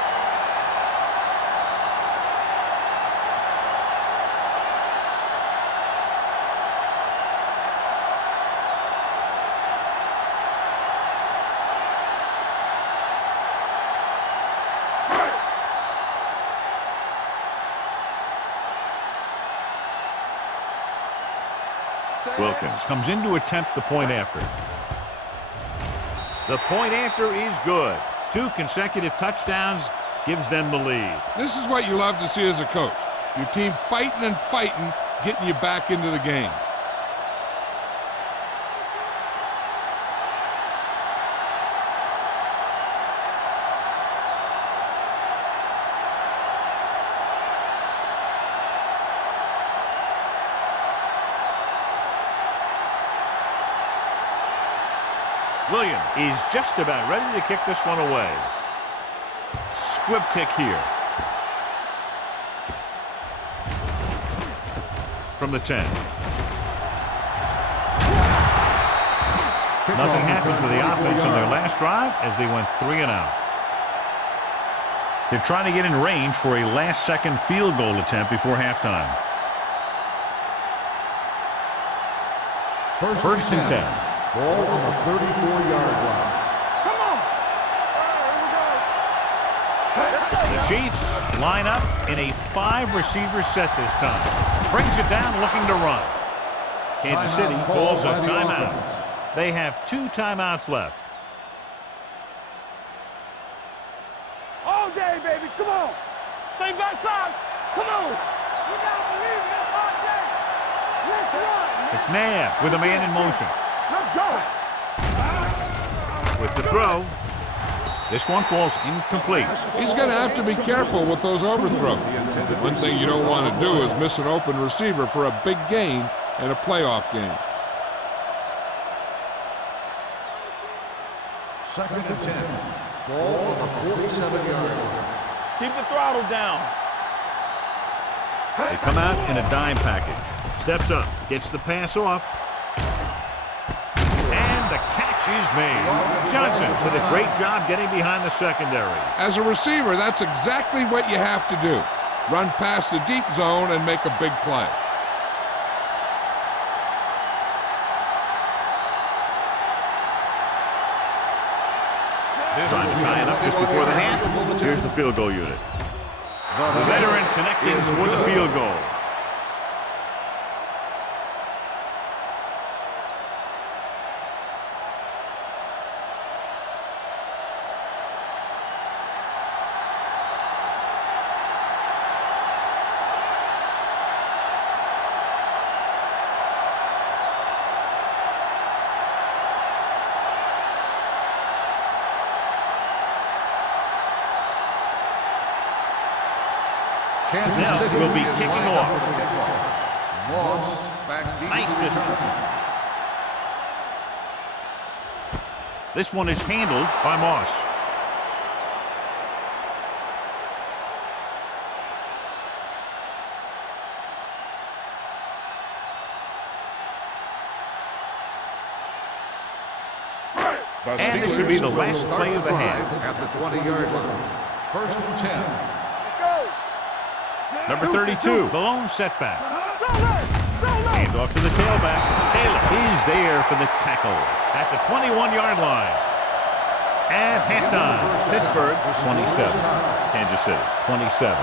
Wilkins comes in to attempt the point after. The point after is good. 2 consecutive touchdowns gives them the lead. This is what you love to see as a coach. Your team fighting and fighting, getting you back into the game. Williams is just about ready to kick this one away. Squib kick here. From the 10. Nothing happened for the offense on their last drive as they went 3 and out. They're trying to get in range for a last-second field goal attempt before halftime. First and 10. Ball on the 34-yard line. Come on. The Chiefs line up in a 5-receiver set this time. Brings it down looking to run. Kansas City calls a timeout. They have 2 timeouts left. All day, baby. Come on. Stay backside. Come on. We gotta believe in this all day. Let's run, man. McNabb with a man in motion. Let's go. With the throw. This one falls incomplete. He's going to have to be careful with those overthrows. One thing you don't want to do is miss an open receiver for a big gain in a playoff game. Second and 10. Ball on the 47-yard line. Keep the throttle down. They come out in a dime package. Steps up, gets the pass off. And the catch is made. Johnson did a great job getting behind the secondary. As a receiver, that's exactly what you have to do. Run past the deep zone and make a big play. Trying to tie it up just before the half. Here's the field goal unit. The veteran connecting for the field goal. Kansas City will be is kicking lined off. up for the kickoff. Moss back deep. Nice distance. This one is handled by Moss. And this should be the last play of the half. At the 20-yard line. First and 10. Number 32, the lone setback. Hand off to the tailback. Taylor is there for the tackle at the 21-yard line. At halftime, Pittsburgh 27, Kansas City 27.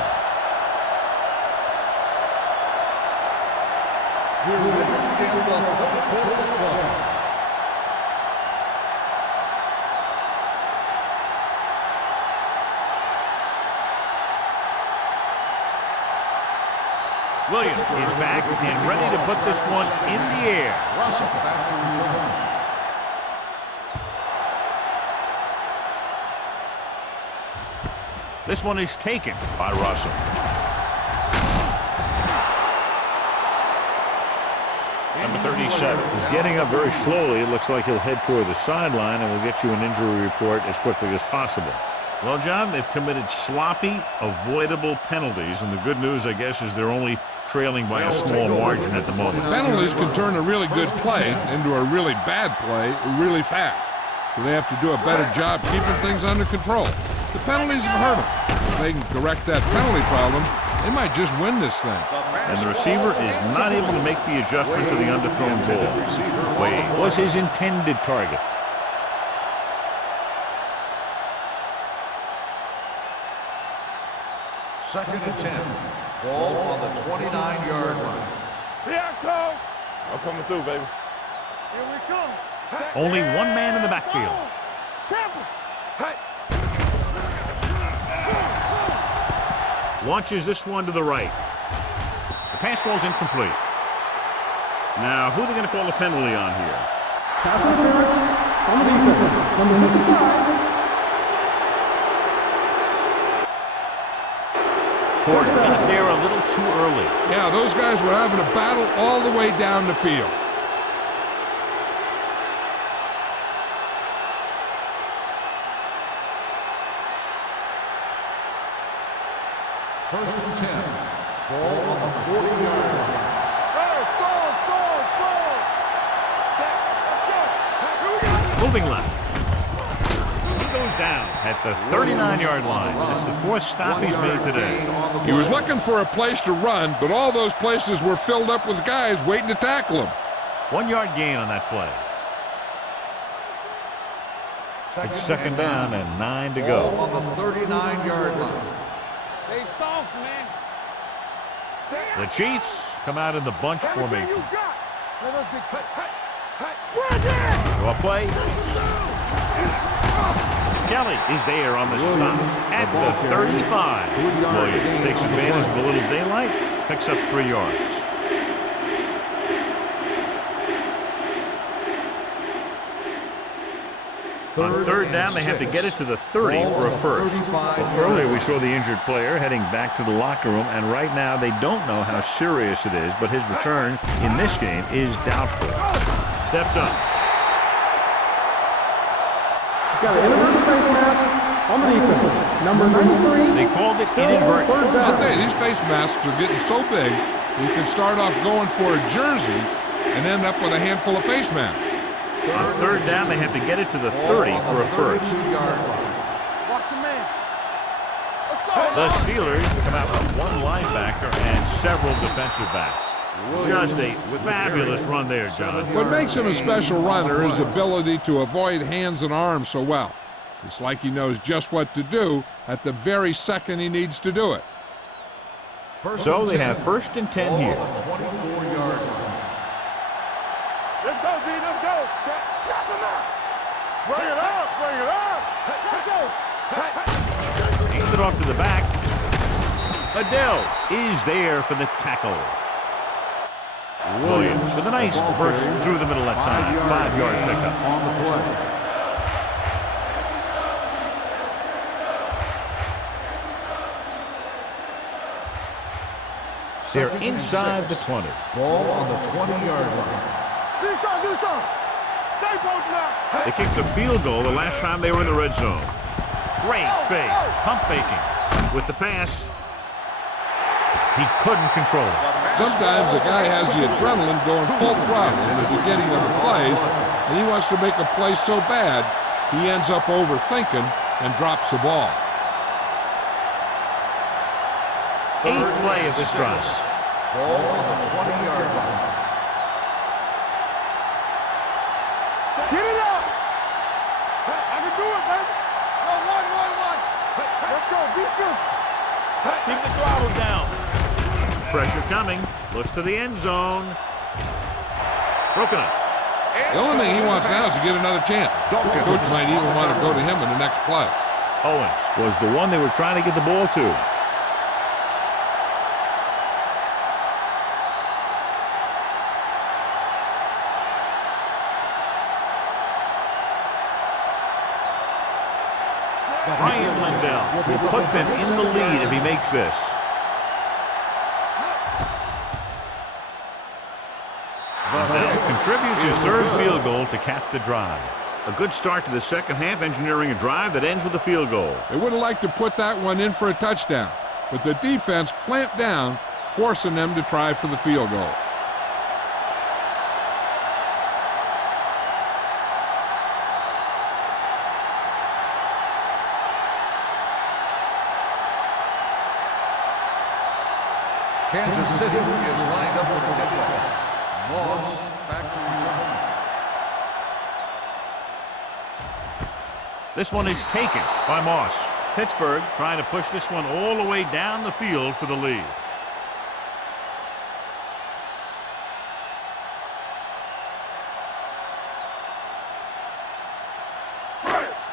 Williams is back and ready to put this one in the air. Russell back to return. This one is taken by Russell. Number 37 is getting up very slowly. It looks like he'll head toward the sideline, and we'll get you an injury report as quickly as possible. Well, John, they've committed sloppy, avoidable penalties, and the good news, I guess, is they're only trailing by a small margin at the moment. Penalties can turn a really good play into a really bad play really fast. So they have to do a better job keeping things under control. The penalties have hurt them. If they can correct that penalty problem, they might just win this thing. And the receiver is not able to make the adjustment to the underthrown ball. Wade was his intended target. Second and 10. Ball on the 29-yard line. Here I come. I'm coming through, baby. Here we come. Only one man in the backfield. Launches this one to the right. The pass falls incomplete. Now, who are they going to call a penalty on here? Pass interference on the defense. Number 55. Ford got there a little too early. Yeah, those guys were having a battle all the way down the field. First and 10. Ball on the 40-yard line. Hey, score. Set. Let's go. Moving left. He goes down at the 39-yard line. That's the fourth stop he's made today. He was looking for a place to run, but all those places were filled up with guys waiting to tackle him. 1 yard gain on that play. It's second down and 9 to go. Ball on the 39-yard line. Stay soft, man. The Chiefs come out in the bunch formation. You got. Let us be cut. Run there. Draw play. Kelly is there on the stop at the 35. Williams takes advantage of a little daylight, picks up 3 yards. On third down, they have to get it to the 30 for a first. Earlier, we saw the injured player heading back to the locker room, and right now they don't know how serious it is, but his return in this game is doubtful. Steps up. Got an inadvertent face mask on the defense. Number 93. They called it inadvertent. Third down. I'll tell you, these face masks are getting so big, you can start off going for a jersey and end up with a handful of face masks. On third down, they have to get it to the 30 for a first. Watch your man. Let's go. The Steelers come out with 1 linebacker and several defensive backs. Just a fabulous run there, John. What makes him a special runner is his ability to avoid hands and arms so well. It's like he knows just what to do at the very second he needs to do it. So they have first and 10 here. 24-yard line. Let's go, D. Let's go. Set. Knock him out. Bring it up. Let's go. Hands it off to the back. Adele is there for the tackle. Williams with a nice burst through the middle that time. 5-yard pickup. On the play. They're inside the 20. Ball on the 20-yard line. Do some. Stay both now. They kicked a field goal the last time they were in the red zone. Great fake. Pump faking. With the pass, he couldn't control it. Sometimes a guy has the adrenaline going full throttle in the beginning of the plays, and he wants to make a play so bad, he ends up overthinking and drops the ball. 8th play of this drive. Ball on the 20-yard line. Get it up. I can do it, baby. Go, one. Let's go. Defense. Keep the throttle down. Pressure coming. Looks to the end zone. Broken up. The only thing he wants now is to get another chance. The coach might even want to go to him in the next play. Owens was the one they were trying to get the ball to. Brian Lindell will put them in the lead if he makes this. Lindell contributes his third field goal to cap the drive. A good start to the second half, engineering a drive that ends with a field goal. They would have liked to put that one in for a touchdown, but the defense clamped down, forcing them to try for the field goal. Kansas City is lined up for the kickoff. Moss back to return. This one is taken by Moss. Pittsburgh trying to push this one all the way down the field for the lead.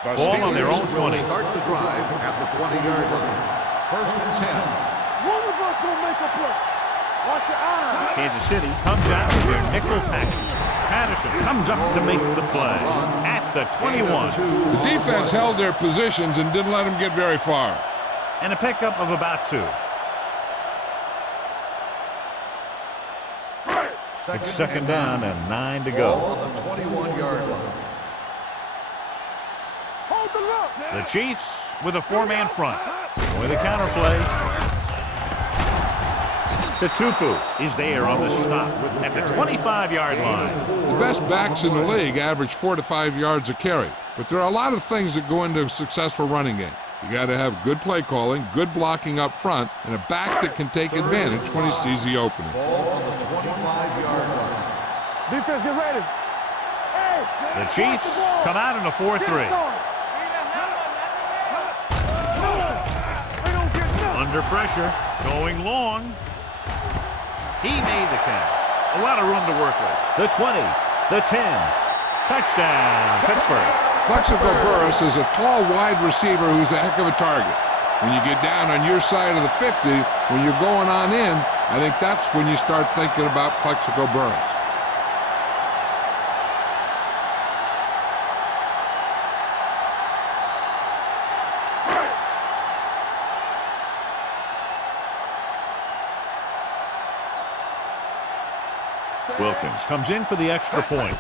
Ball on their own 20. Start the drive at the 20-yard line. First and 10. One of us gonna make a play. Watch your eyes. Kansas City comes out with their nickel package. Patterson comes up to make the play at the 21. The defense held their positions and didn't let them get very far. And a pickup of about 2. It's second down and 9 to Ball go. on the 21-yard line. Hold the look. The Chiefs with a 4-man front. With a counter play. Tupu is there on the stop at the 25-yard line. The best backs in the league average 4 to 5 yards a carry, but there are a lot of things that go into a successful running game. You got to have good play calling, good blocking up front, and a back that can take advantage when he sees the opening. Ball on the 25-yard line. Defense, get ready. The Chiefs come out in a 4-3. Under pressure, going long. He made the catch. A lot of room to work with. The 20, the 10. Touchdown, Pittsburgh. Plexico Burress is a tall wide receiver who's a heck of a target. When you get down on your side of the 50, when you're going on in, I think that's when you start thinking about Plexico Burress. Wilkins comes in for the extra point.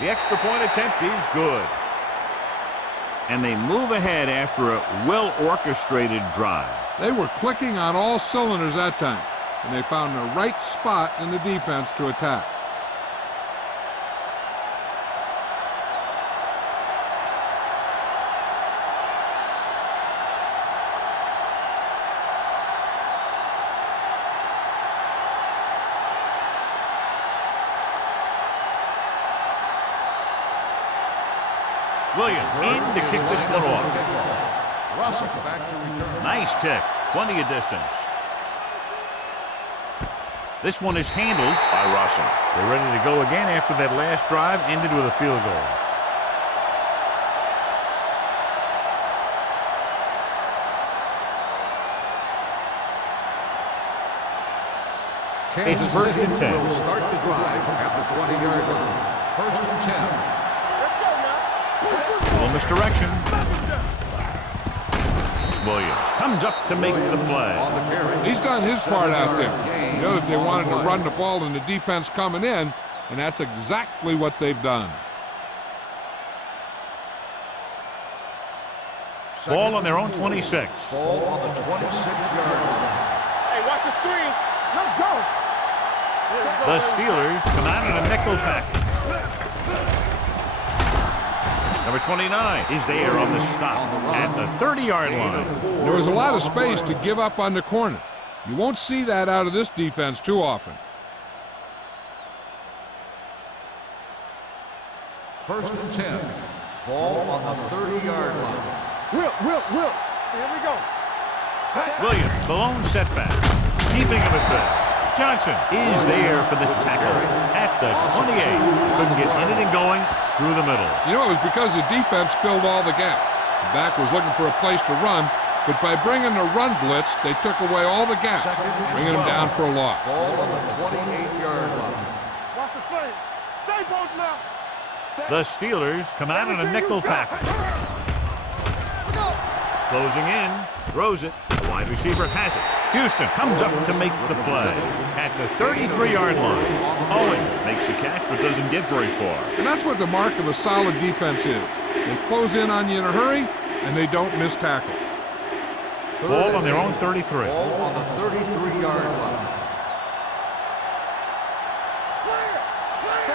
The extra point attempt is good. And they move ahead after a well-orchestrated drive. They were clicking on all cylinders that time, and they found the right spot in the defense to attack. Williams in to kick this one off. Russell back to return. Nice kick. Plenty of distance. This one is handled by Russell. They're ready to go again after that last drive ended with a field goal. It's first and 10. Will start the drive at the 20-yard line. First and 10. Full misdirection. Williams comes up to make the play. He's done his part out there. You know that they wanted to run the ball and the defense coming in, and that's exactly what they've done. Ball on their own 26. Ball on the 26-yard line. Hey, watch the screen. Let's go. The Steelers come out in a nickel package. Number 29 is there on the stop at the 30-yard line. There was a lot of space to give up on the corner. You won't see that out of this defense too often. First and 10. Ball on the 30-yard line. Will. Here we go. Williams, the lone setback, keeping him at bay. Johnson is there for the tackle at the 28. Couldn't get anything going through the middle. You know, it was because the defense filled all the gaps. The back was looking for a place to run, but by bringing the run blitz, they took away all the gaps, bringing them down for a loss. Ball on the 28-yard line. Watch the play. Stay both now. The Steelers come out in a nickel package. Closing in, throws it. The wide receiver has it. Houston comes up to make the play at the 33-yard line. Owens makes the catch but doesn't get very far. And that's what the mark of a solid defense is. They close in on you in a hurry, and they don't miss tackle. Ball on their own 33. Ball on the 33-yard line.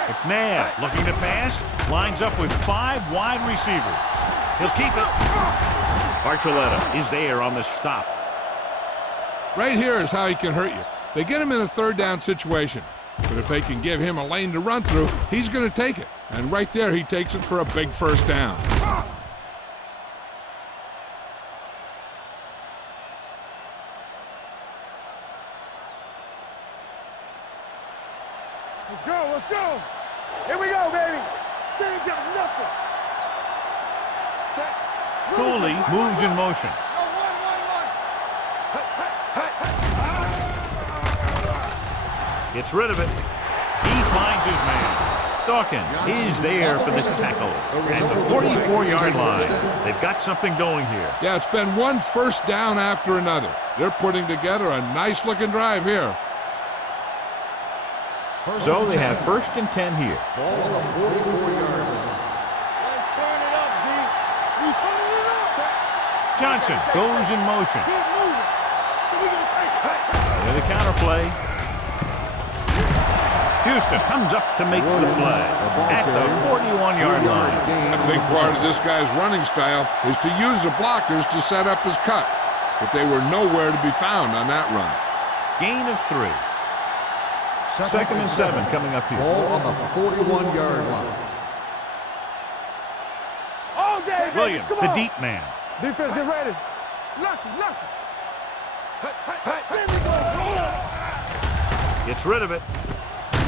McNabb looking to pass, lines up with 5 wide receivers. He'll keep it. Archuleta is there on the stop. Right here is how he can hurt you. They get him in a third down situation, but if they can give him a lane to run through, he's going to take it. And right there, he takes it for a big first down. Let's go. Here we go, baby. They ain't got nothing. Set. Cooley moves in motion. Gets rid of it. He finds his man. Dawkins is there for the tackle at the 44-yard line. They've got something going here. Yeah, it's been one first down after another. They're putting together a nice-looking drive here. So they have first and 10 here. Ball on the 44-yard line. Let's turn it up, D. We turn it up. Johnson goes in motion. Keep moving. With the counterplay. Houston comes up to make the play at the 41-yard line. A big part of this guy's running style is to use the blockers to set up his cut, but they were nowhere to be found on that run. Gain of 3. Second and 7 coming up here. Ball on the 41-yard line. All day, baby. Williams, Come the on. deep man. Defense, get ready. Lucky. Gets rid of it.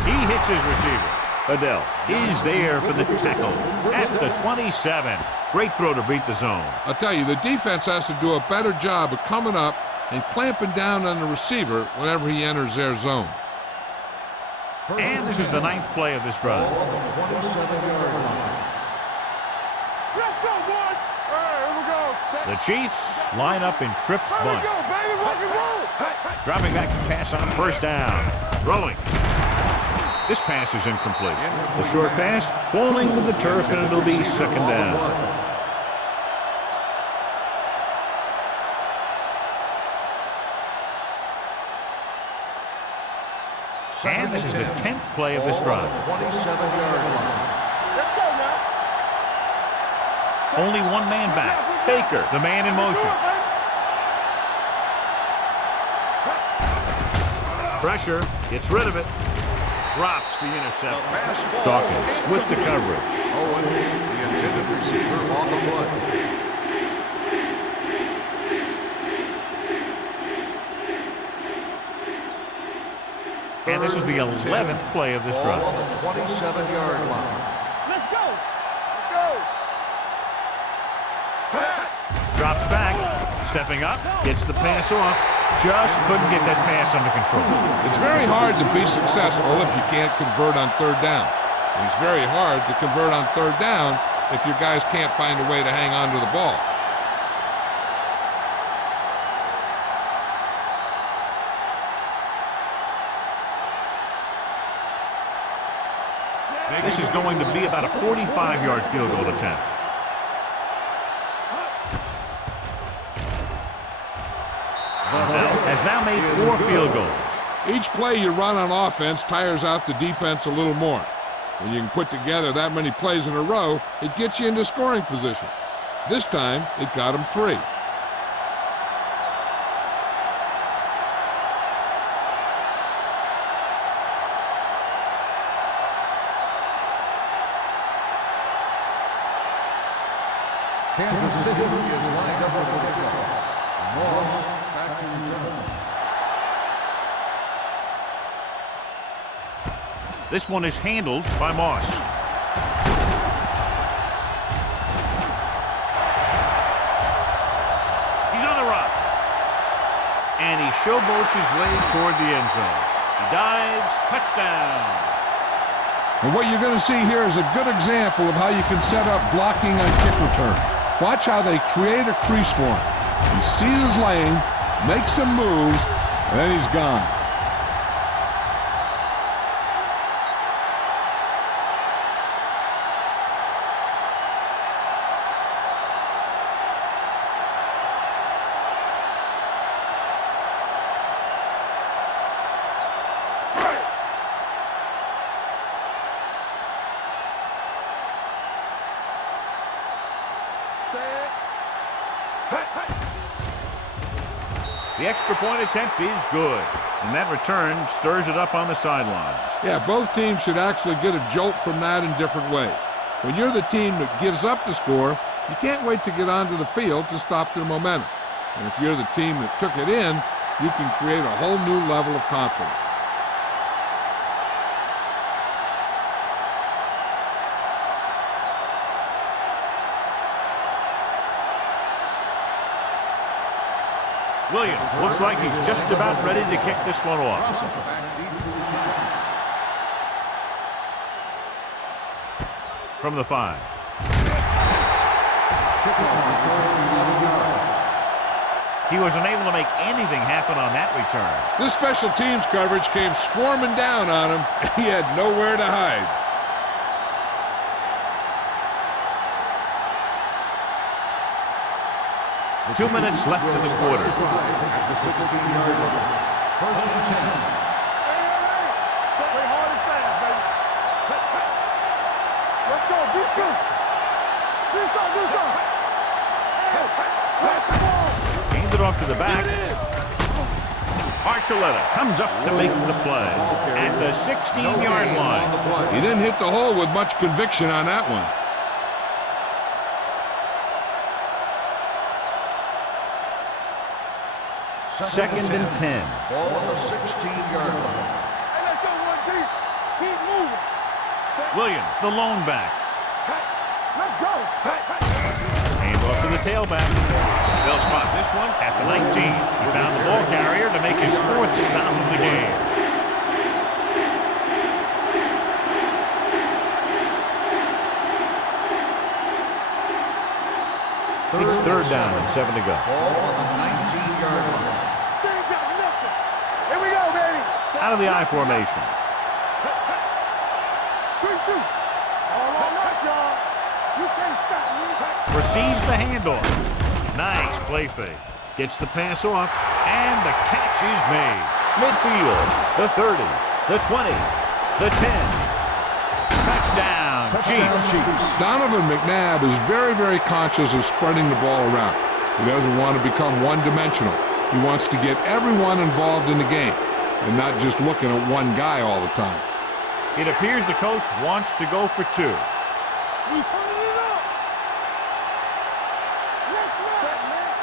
He hits his receiver. Adele is there for the tackle at the 27. Great throw to beat the zone. I'll tell you, the defense has to do a better job of coming up and clamping down on the receiver whenever he enters their zone. And this is the 9th play of this drive. Ball on the 27-yard line. Let's go, boys. All right, here we go. The Chiefs line up in trips Here we bunch. go, baby. Rock and roll. Dropping back to pass on first down. Rolling. This pass is incomplete. The short pass falling to the turf, and it'll be second down. And this is the 10th play of this drive. 27-yard line. Let's go now. Only one man back. Baker, the man in motion. Pressure, gets rid of it. Drops the interception. Dawkins with the coverage. Owens, the intended receiver, on the play. And this is the 11th play of this Ball drive. on the 27-yard line. Let's go. Drops back, stepping up, gets the pass off. Just couldn't get that pass under control. It's very hard to be successful if you can't convert on third down. And it's very hard to convert on third down if your guys can't find a way to hang on to the ball. This is going to be about a 45-yard field goal attempt. Bell has now made 4 field goals. Each play you run on offense tires out the defense a little more. When you can put together that many plays in a row, it gets you into scoring position. This time, it got him 3. Kansas City is lined up for the kickoff. Moss back to return. This one is handled by Moss. He's on the run. And he showboats his way toward the end zone. He dives, touchdown. And what you're going to see here is a good example of how you can set up blocking on kick return. Watch how they create a crease for him. He sees his lane, makes some moves, and then he's gone. The extra point attempt is good, and that return stirs it up on the sidelines. Yeah, both teams should actually get a jolt from that in different ways. When you're the team that gives up the score, you can't wait to get onto the field to stop their momentum. And if you're the team that took it in, you can create a whole new level of confidence. Williams looks like he's just about ready to kick this one off. From the 5. He was unable to make anything happen on that return. This special teams coverage came swarming down on him, and he had nowhere to hide. Two minutes left in the quarter. 16-yard line. First and 10. Play hard and fast, baby. Let's go. Be good. Do something. Pass the ball. Hand it off to the back. Archuleta comes up to make the play at the 16-yard line. He didn't hit the hole with much conviction on that one. Second and 10. Ball on the 16-yard line. Hey, let's go one deep. Keep moving. Williams, the lone back. Let's go. Hand off to the tailback. They'll spot this one at the 19. He found the ball carrier to make his 4th stop of the game. It's third down and 7 to go. Ball on the 19-yard line. They ain't got nothing. Here we go, baby. Out of the I formation. Quick shoot. All on us, y'all. You can't stop me. Receives the handoff. Nice play fake. Gets the pass off, and the catch is made. Midfield, the 30, the 20, the 10. Touchdown, Chiefs. Donovan McNabb is very, very conscious of spreading the ball around. He doesn't want to become one-dimensional. He wants to get everyone involved in the game and not just looking at one guy all the time. It appears the coach wants to go for 2. We turning it up. Let's run, man.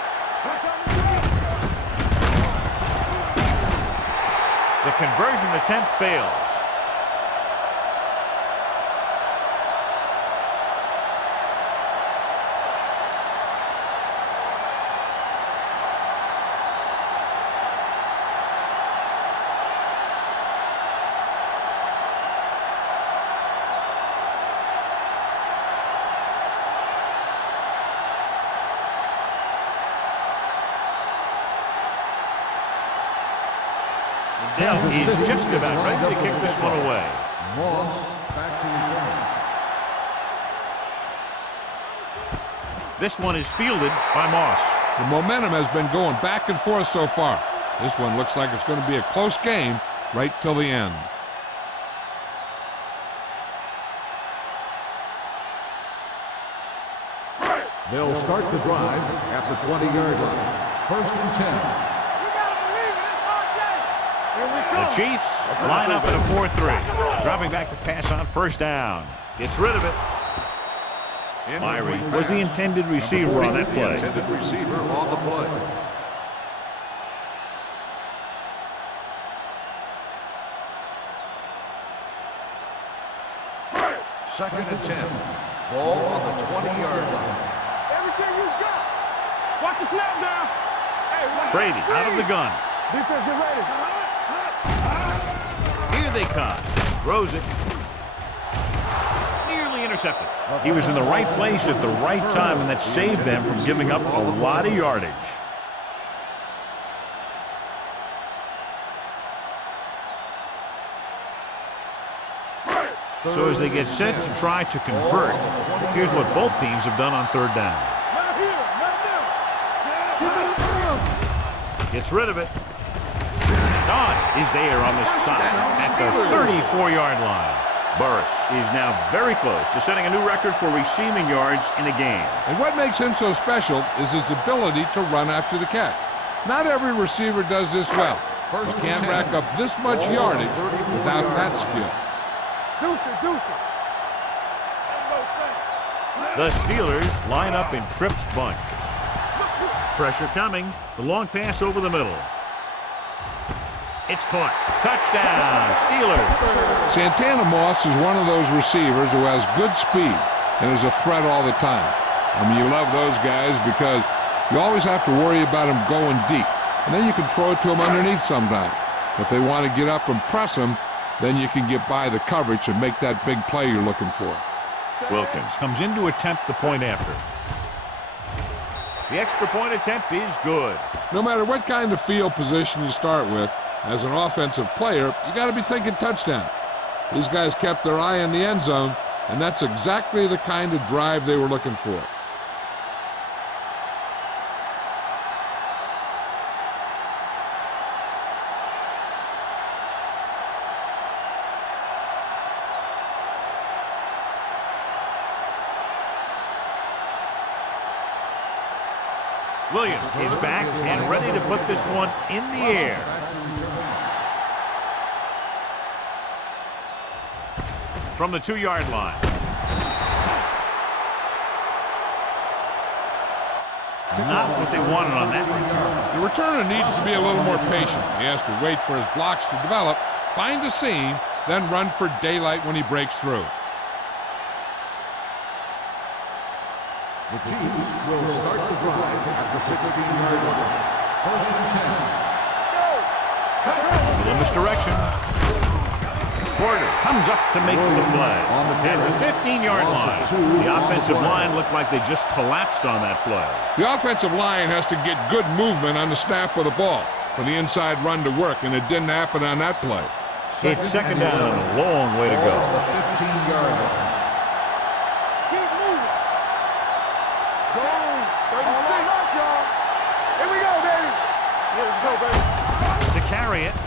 The conversion attempt fails. Dell is just about ready to kick this one away. Moss back to return. This one is fielded by Moss. The momentum has been going back and forth so far. This one looks like it's going to be a close game right till the end. They'll start the drive at the 20-yard line. First and 10. The Chiefs line up in a 4-3. Dropping back to pass on first down. Gets rid of it. Myrie was the intended receiver on that play. Intended receiver on the play. Second and 10. Ball on the 20-yard line. Everything you got. Watch the snap down. Hey, Brady out of the gun. Defense, get ready. Here they come. Throws it. Nearly intercepted. He was in the right place at the right time, and that saved them from giving up a lot of yardage. So as they get set to try to convert, here's what both teams have done on third down. Gets rid of it. Doss is there on the stop at the 34-yard line. Burris is now very close to setting a new record for receiving yards in a game. And what makes him so special is his ability to run after the catch. Not every receiver does this well. You can't rack up this much yardage without that skill. The Steelers line up in Tripp's bunch. Pressure coming. The long pass over the middle. It's caught. Touchdown, Steelers. Santana Moss is one of those receivers who has good speed and is a threat all the time. I mean, you love those guys because you always have to worry about them going deep. And then you can throw it to them underneath sometime. If they want to get up and press them, then you can get by the coverage and make that big play you're looking for. Wilkins comes in to attempt the point after. The extra point attempt is good. No matter what kind of field position you start with, as an offensive player, you got to be thinking touchdown. These guys kept their eye on the end zone, and that's exactly the kind of drive they were looking for. Williams is back and ready to put this one in the air. From the 2-yard line. Not what they wanted on that return. The returner needs to be a little more patient. He has to wait for his blocks to develop, find a seam, then run for daylight when he breaks through. The Chiefs will start the drive at the 16-yard line. 1st and 10. Little misdirection. Porter comes up to make the play. At the 15-yard line, the offensive line looked like they just collapsed on that play. The offensive line has to get good movement on the snap of the ball for the inside run to work, and it didn't happen on that play. It's second down and a long way to go. The 15-yard line. Keep moving. Go. 36. Here we go, baby. Let's go, baby. To carry it,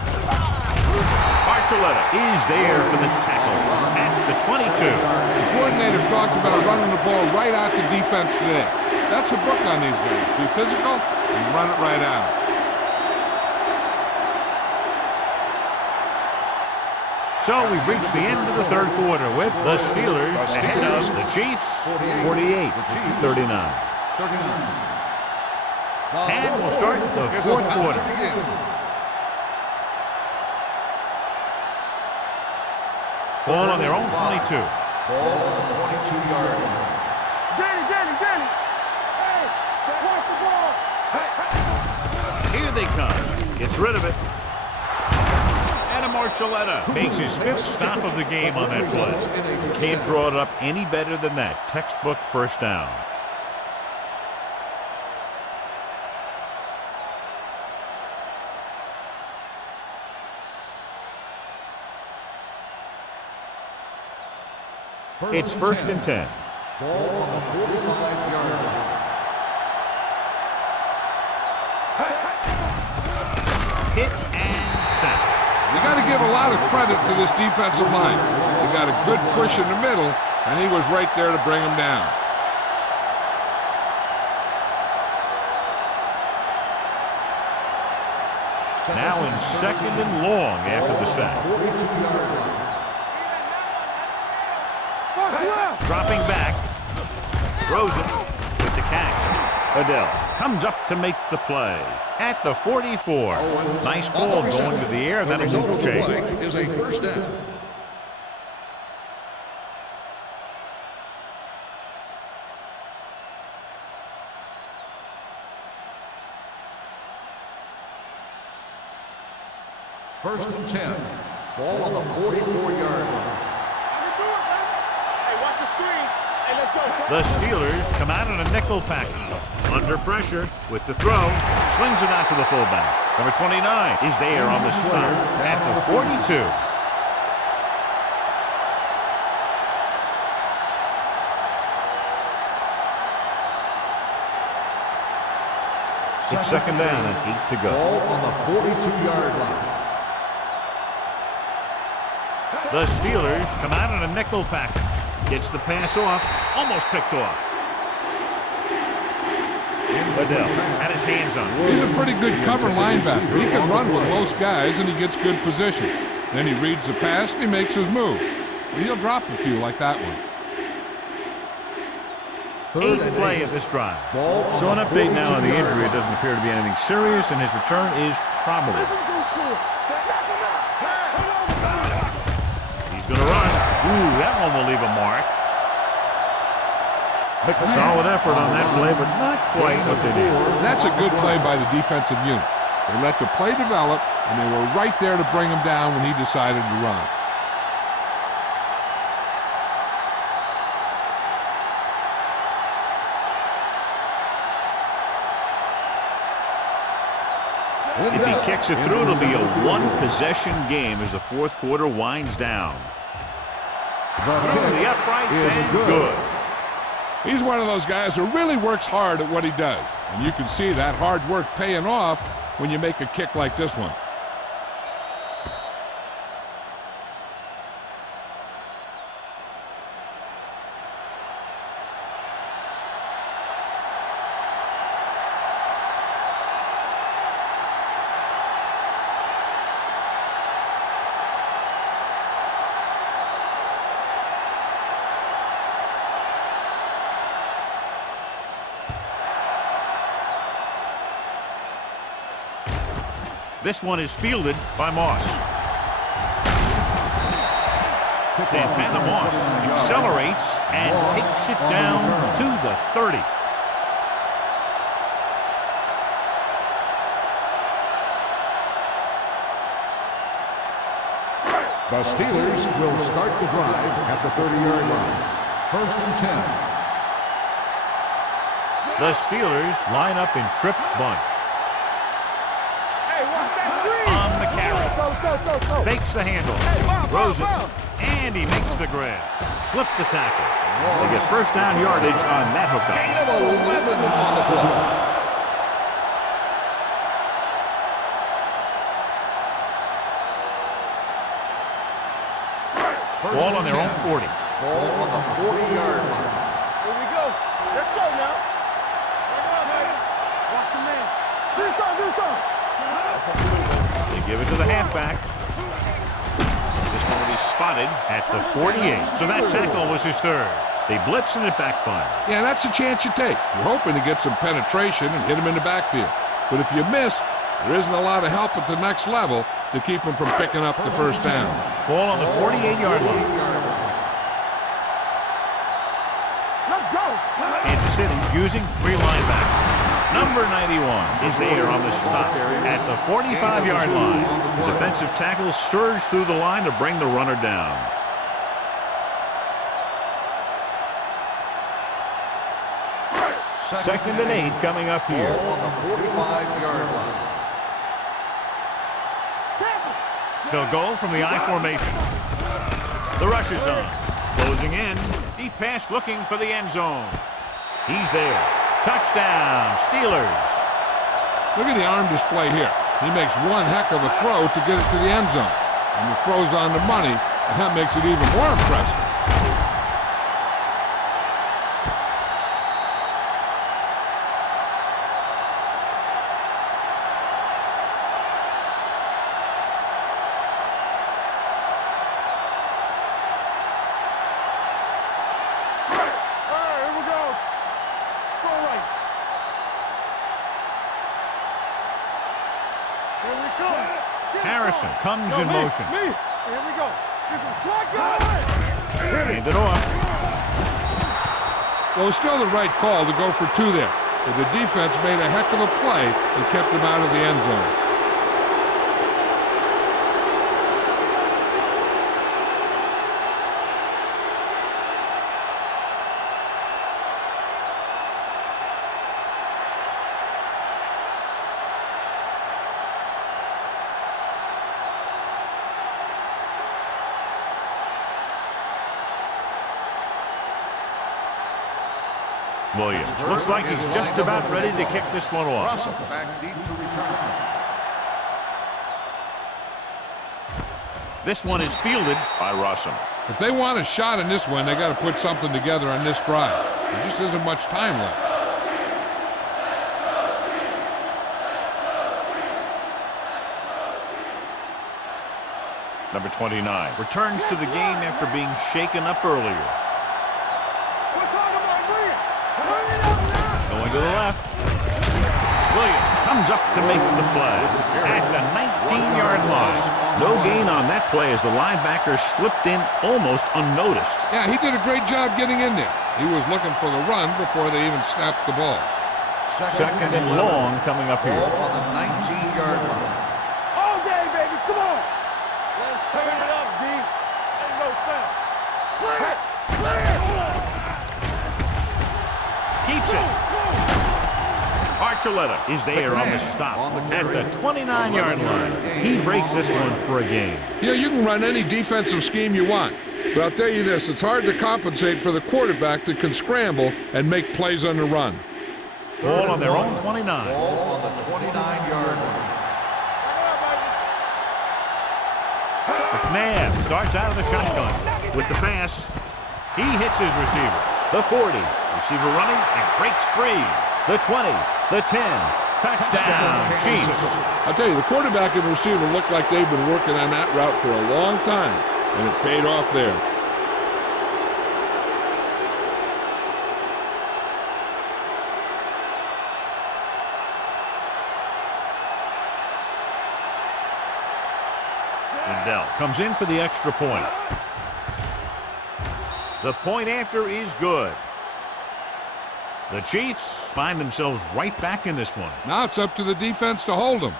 Archuleta is there for the tackle at the 22. The coordinator talked about running the ball right out the defense today. That's a book on these guys. Be physical and run it right out. So we've reached the end of the third quarter with the Steelers ahead of the Chiefs, 48-39. And we'll start the fourth quarter. Ball on their own 22. Ball on the 22-yard line. Danny. Hey, watch the ball. Here they come. Gets rid of it. Adam Archuleta makes his 5th stop of the game on that play. Can't draw it up any better than that. Textbook first down. It's 1st and 10. Ball on the 45-yard line. Hit and sack. You got to give a lot of credit to this defensive line. They got a good push in the middle, and he was right there to bring him down. Now in 2nd and long after the sack. 42-yard line. Dropping back. Throws it with the catch. Adele comes up to make the play at the 44. Nice ball going to the air, and then a move change. Is a first down. First and 10. Ball on the 44-yard line. Hey, watch the screen. Hey, let's go. The Steelers come out in a nickel package. Under pressure with the throw. Swings it out to the fullback. Number 29 is there on the stop at the 42. It's second down and 8 to go. Ball on the 42-yard line. The Steelers come out in a nickel package. Gets the pass off. Almost picked off. Adele had his hands on it. He's a pretty good cover linebacker. He can run with most guys, and he gets good position. Then he reads the pass, and he makes his move. He'll drop a few like that one. 8th play of this drive. So an update now on the injury. It doesn't appear to be anything serious, and his return is probable. He's going to run. Ooh, that one will leave a mark. Solid effort on that play, but not quite what they did. That's a good play by the defensive unit. They let the play develop, and they were right there to bring him down when he decided to run. If he kicks it through, it'll be a one-possession game as the fourth quarter winds down. Through the uprights and good. He's one of those guys who really works hard at what he does. And you can see that hard work paying off when you make a kick like this one. This one is fielded by Moss. Santana Moss accelerates and takes it down to the 30. The Steelers will start the drive at the 30-yard line. 1st and 10. The Steelers line up in trips bunch. Hey, watch that screen. On the carry. Go. Fakes the handle. Throws it. And he makes the grab. Slips the tackle. They get first down yardage on that hookup. Gain of 11 on the play. Ball on their own 40. Ball on the 40-yard line. Here we go. Let's go now. Watch your man. Do something. They give it to the halfback. This one will be spotted at the 48. So that tackle was his third. They blitz and it backfired. Yeah, that's a chance you take. You're hoping to get some penetration and hit him in the backfield. But if you miss, there isn't a lot of help at the next level to keep him from picking up the first down. Ball on the 48-yard line. Let's go. Kansas City using 3 linebackers. Number 91 is there on the stop at the 45-yard line. The defensive tackle surged through the line to bring the runner down. Second and 8 coming up here. Ball on the 45-yard line. They'll go from the I formation. The rush is on. Closing in. Deep pass looking for the end zone. He's there. Touchdown, Steelers. Look at the arm display here. He makes one heck of a throw to get it to the end zone. And the throw's on the money, and that makes it even more impressive. Harrison comes in motion. Here we go. Here's a slot going. Hand it off. Well, it's still the right call to go for 2 there. But the defense made a heck of a play and kept him out of the end zone. Williams looks like he's just about ready to kick this one off. Russell back deep to return. This one is fielded by Russell. If they want a shot in this one, they got to put something together on this drive. There just isn't much time left. Number 29 returns to the game after being shaken up earlier. Going to the left. Williams comes up to make the play at the 19-yard line. No gain on that play as the linebacker slipped in almost unnoticed. Yeah, he did a great job getting in there. He was looking for the run before they even snapped the ball. Second and long coming up here. Ball on the 19-yard line. All day, baby. Come on. Let's turn it up, D. Ain't no fun. Play it. Keeps it. Archuleta is there on the stop at the 29-yard line. He breaks this one for a gain. Yeah, you can run any defensive scheme you want. But I'll tell you this, it's hard to compensate for the quarterback that can scramble and make plays on the run. Ball on their own 29. Ball on the 29-yard line. McNabb starts out of the shotgun with the pass. He hits his receiver. The 40. Receiver running and breaks free. The 20. The 10. Touchdown, Chiefs. I'll tell you, the quarterback and the receiver look like they've been working on that route for a long time, and it paid off there. Adele comes in for the extra point. The point after is good. The Chiefs find themselves right back in this one. Now it's up to the defense to hold them.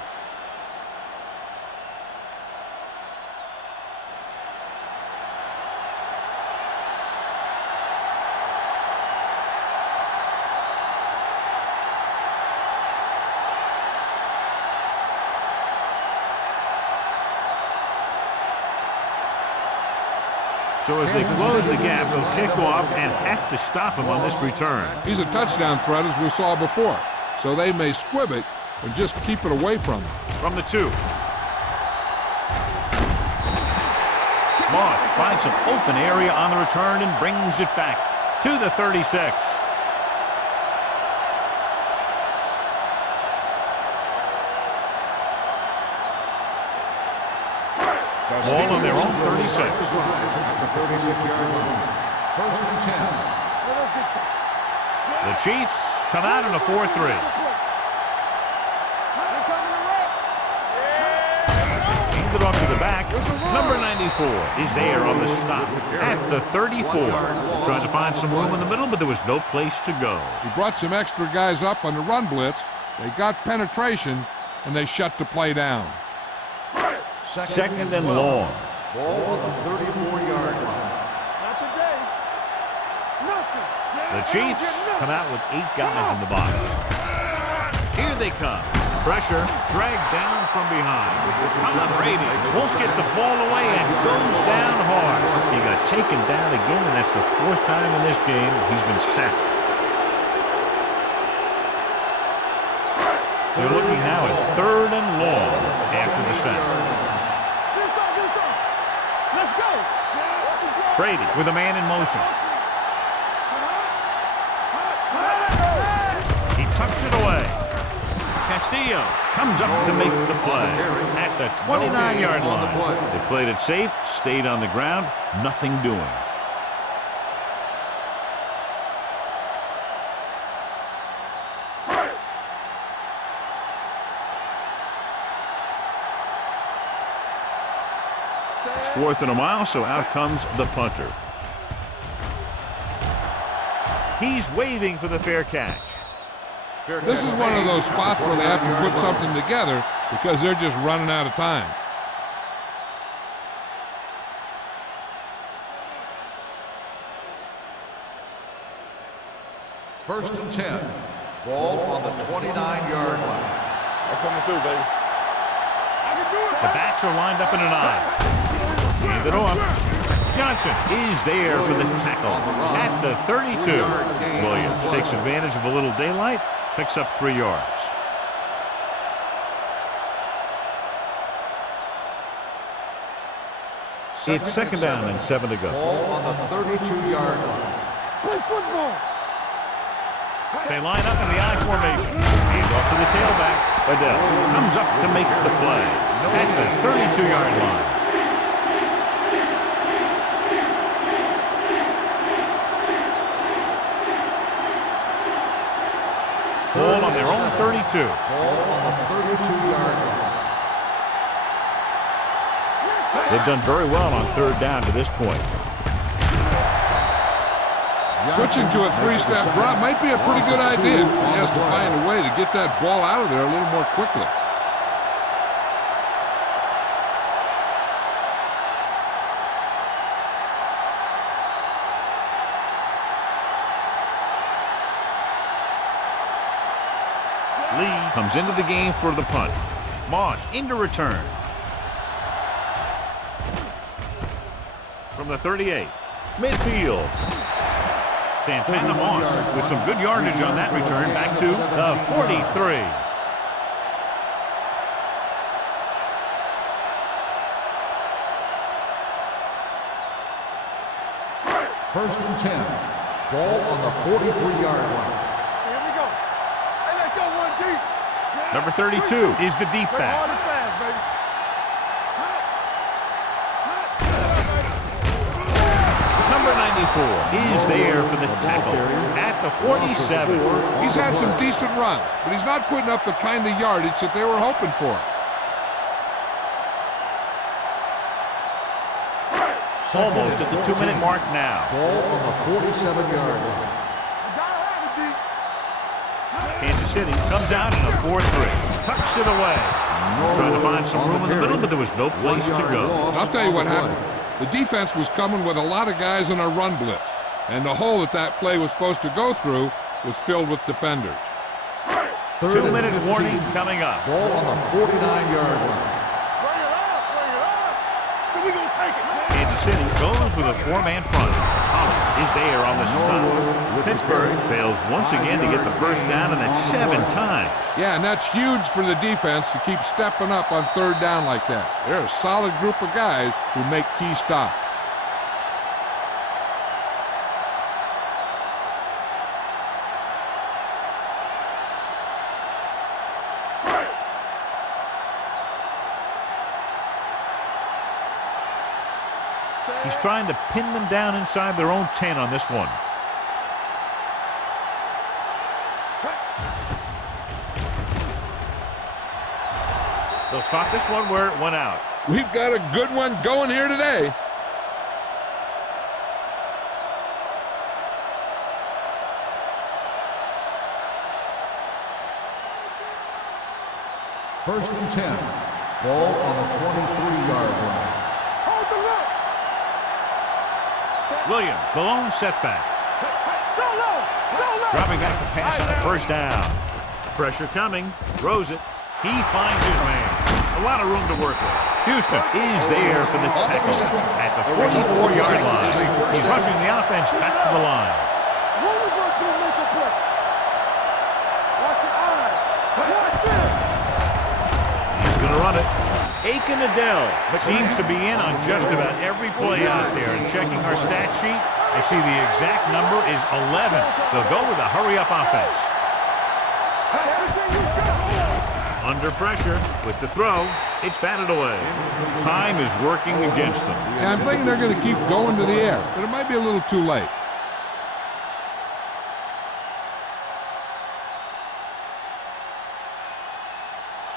So as they close the gap, they'll kick off and have to stop him on this return. He's a touchdown threat, as we saw before, so they may squib it and just keep it away from him. From the 2. Moss finds some open area on the return and brings it back to the 36. Ball on their own 36. At the 36-yard line. First and 10. The Chiefs come out in a 4-3. Handed off to the back. Number 94 is there on the stop at the 34. Trying to find some room in the middle, but there was no place to go. He brought some extra guys up on the run blitz. They got penetration, and they shut the play down. Second and long. Ball on the 34-yard line. Not today. Nothing. The Chiefs come out with 8 guys in the box. Here they come. Pressure dragged down from behind. Tom Brady won't get the ball away and goes down hard. He got taken down again, and that's the 4th time in this game he's been sacked. They're looking now at 3rd and long after the sack. Let's go. Brady with a man in motion. He tucks it away. Castillo comes up to make the play at the 29-yard line. They played it safe, stayed on the ground, nothing doing. It's 4th and a mile, so out comes the punter. He's waving for the fair catch. This is one of those spots where they have to put something together because they're just running out of time. First and 10. Ball on the 29-yard line. I'm coming through, baby. I can do it. The backs are lined up in an I. Hand it off. Johnson is there for the tackle at the 32. Williams takes advantage of a little daylight, picks up 3 yards. It's 2nd down and 7 to go. Ball on the 32-yard line. Play football. They line up in the I formation. Hand off to the tailback. Adele comes up to make the play at the 32-yard line. Ball on their own 32. Ball on the 32-yard line. They've done very well on 3rd down to this point. Switching to a 3-step drop might be a pretty good idea. He has to find a way to get that ball out of there a little more quickly. Lee comes into the game for the punt. Moss into return. From the 38. Midfield. Santana Moss with some good yardage on that return back to the 43. First and 10. Ball on the 43-yard line. Here we go. Hey, let's go one deep. Number 32 is the deep Play hard back. and fast, baby. Number 94 is there for the tackle at the 47. He's had some decent runs, but he's not putting up the kind of yardage that they were hoping for. Almost at the 2-minute mark now. Ball on the 47-yard line. Kansas City comes out in a 4-3. Tucks it away. Trying to find some room in the middle, but there was no place to go. I'll tell you what happened. The defense was coming with a lot of guys in a run blitz, and the hole that play was supposed to go through was filled with defenders. 2-minute warning coming up. Ball on the 49-yard line. Kansas City goes with a 4-man front. Holland is there on the stop. Pittsburgh fails once again to get the first down, and that's 7 times. Yeah, and that's huge for the defense to keep stepping up on 3rd down like that. They're a solid group of guys who make key stops. He's trying to pin them down inside their own 10 on this one. They'll stop this one where it went out. We've got a good one going here today. First and 10. Ball on the 23-yard line. Williams, the lone setback. Dropping back the pass on a first down. Pressure coming. Throws it. He finds his man. A lot of room to work with. Houston is there for the tackle at the 44-yard line. He's rushing the offense back to the line. He's going to run it. Aiken Adele seems to be in on just about every play out there. And checking our stat sheet, I see the exact number is 11. They'll go with a hurry-up offense. Under pressure with the throw, it's batted away. Time is working against them. Yeah, I'm thinking they're going to keep going to the air, but it might be a little too late.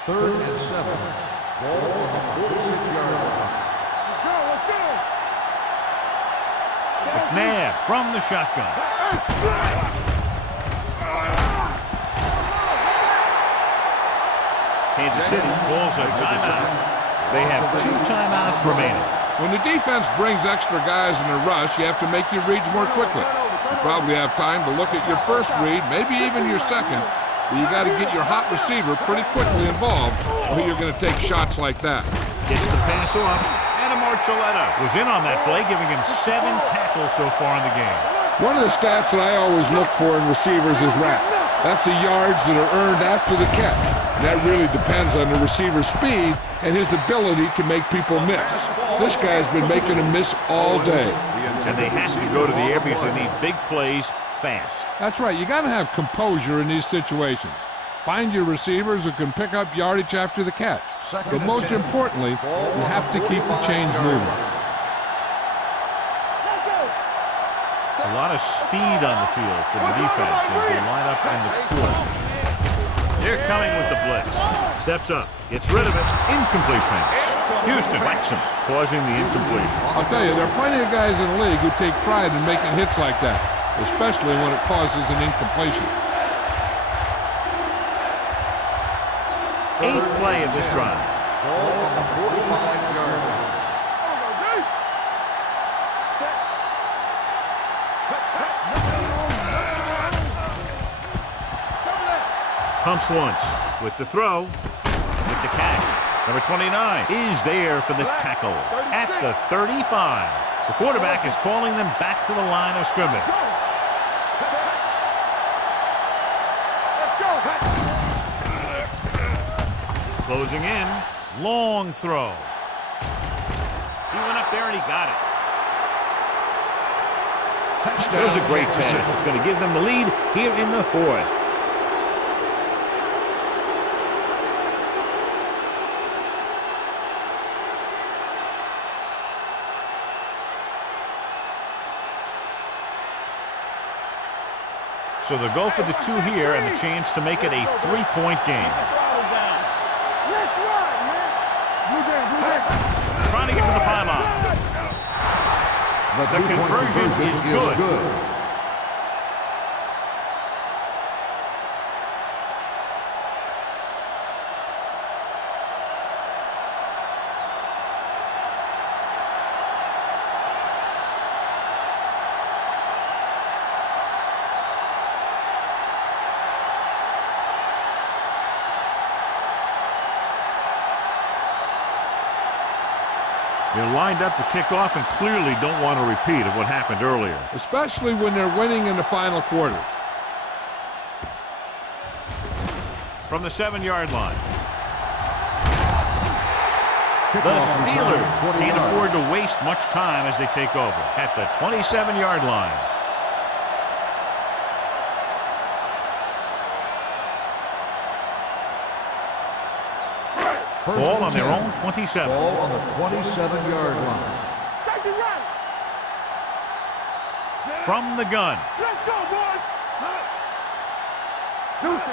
Third and 7. Ball on the 46-yard line. McNabb from the shotgun. Kansas City pulls a timeout. They have 2 timeouts remaining. When the defense brings extra guys in a rush, you have to make your reads more quickly. You probably have time to look at your first read, maybe even your second, but you got to get your hot receiver pretty quickly involved, or you're going to take shots like that. Gets the pass off. Adam Archuleta was in on that play, giving him 7 tackles so far in the game. One of the stats that I always look for in receivers is RAP. That's the yards that are earned after the catch. And that really depends on the receiver's speed and his ability to make people miss. This guy's been making them miss all day. And they have to go to the air because they need big plays fast. That's right. You got to have composure in these situations. Find your receivers who can pick up yardage after the catch. But most importantly, you have to keep the chains moving. A lot of speed on the field for the defense as they line up in the quarter. They're coming with the blitz. Steps up, gets rid of it, incomplete pass. Houston whacks him, causing the incompletion. I'll tell you, there are plenty of guys in the league who take pride in making hits like that, especially when it causes an incompletion. 8th play of this drive. Ball on the 45-yard line. Pumps once with the throw, with the catch. Number 29 is there for the tackle at the 35. The quarterback is calling them back to the line of scrimmage. Closing in, long throw. He went up there and he got it. Touchdown. There's a great pass. It's going to give them the lead here in the 4th. So they'll go for the 2 here and the chance to make it a 3-point game. Trying to get to the pylon. The conversion is good. They're lined up to kick off and clearly don't want a repeat of what happened earlier. Especially when they're winning in the final quarter. From the 7-yard line. The Steelers can't afford to waste much time as they take over at the 27-yard line. Ball on their own 27. Ball on the 27-yard line. Safety right. From the gun. Let's go, boys.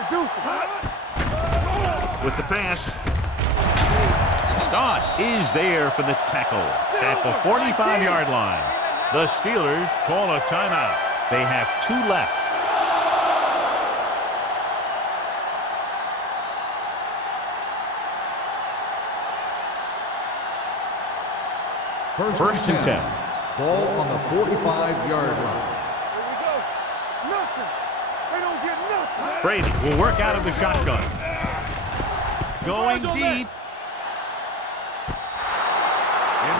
Deuce it. With the pass. Doss is there for the tackle at the 45-yard line. The Steelers call a timeout. They have 2 left. First and 10. Ball on the 45-yard line. Here we go. Nothing. They don't get nothing. Brady will work out of the shotgun. Going deep.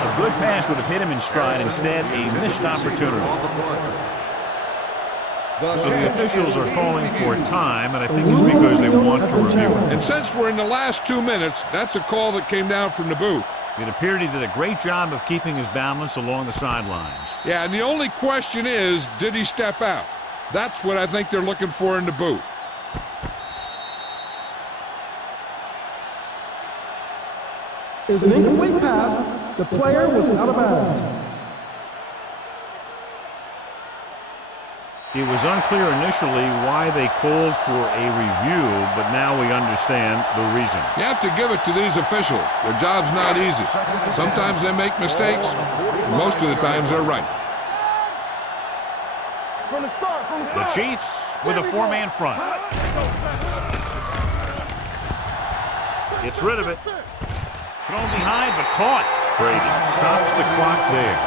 A good pass would have hit him in stride. Instead, a missed opportunity. So the officials are calling for time, and I think it's because they want to review it. And since we're in the last 2 minutes, that's a call that came down from the booth. It appeared he did a great job of keeping his balance along the sidelines. Yeah, and the only question is, did he step out? That's what I think they're looking for in the booth. Is an incomplete pass. The player was out of bounds. It was unclear initially why they called for a review, but now we understand the reason. You have to give it to these officials. Their job's not easy. Sometimes they make mistakes. Most of the times they're right. From the start. The Chiefs with a 4-man front. Gets rid of it. Thrown behind, but caught. Brady stops the clock there.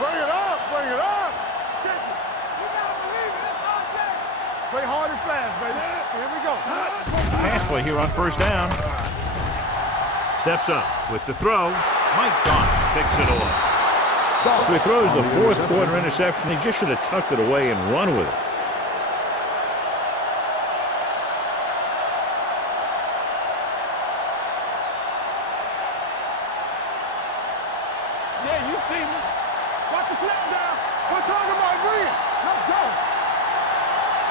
Bring it up. Check it. You gotta believe it. It's all day. Play hard and fast, baby. Here we go. Pass play here on first down. Steps up with the throw. Mike Doss picks it off. So he throws the 4th quarter interception. He just should have tucked it away and run with it. Yeah, you see me. Watch the slap down. We're talking about agreeing. Let's go.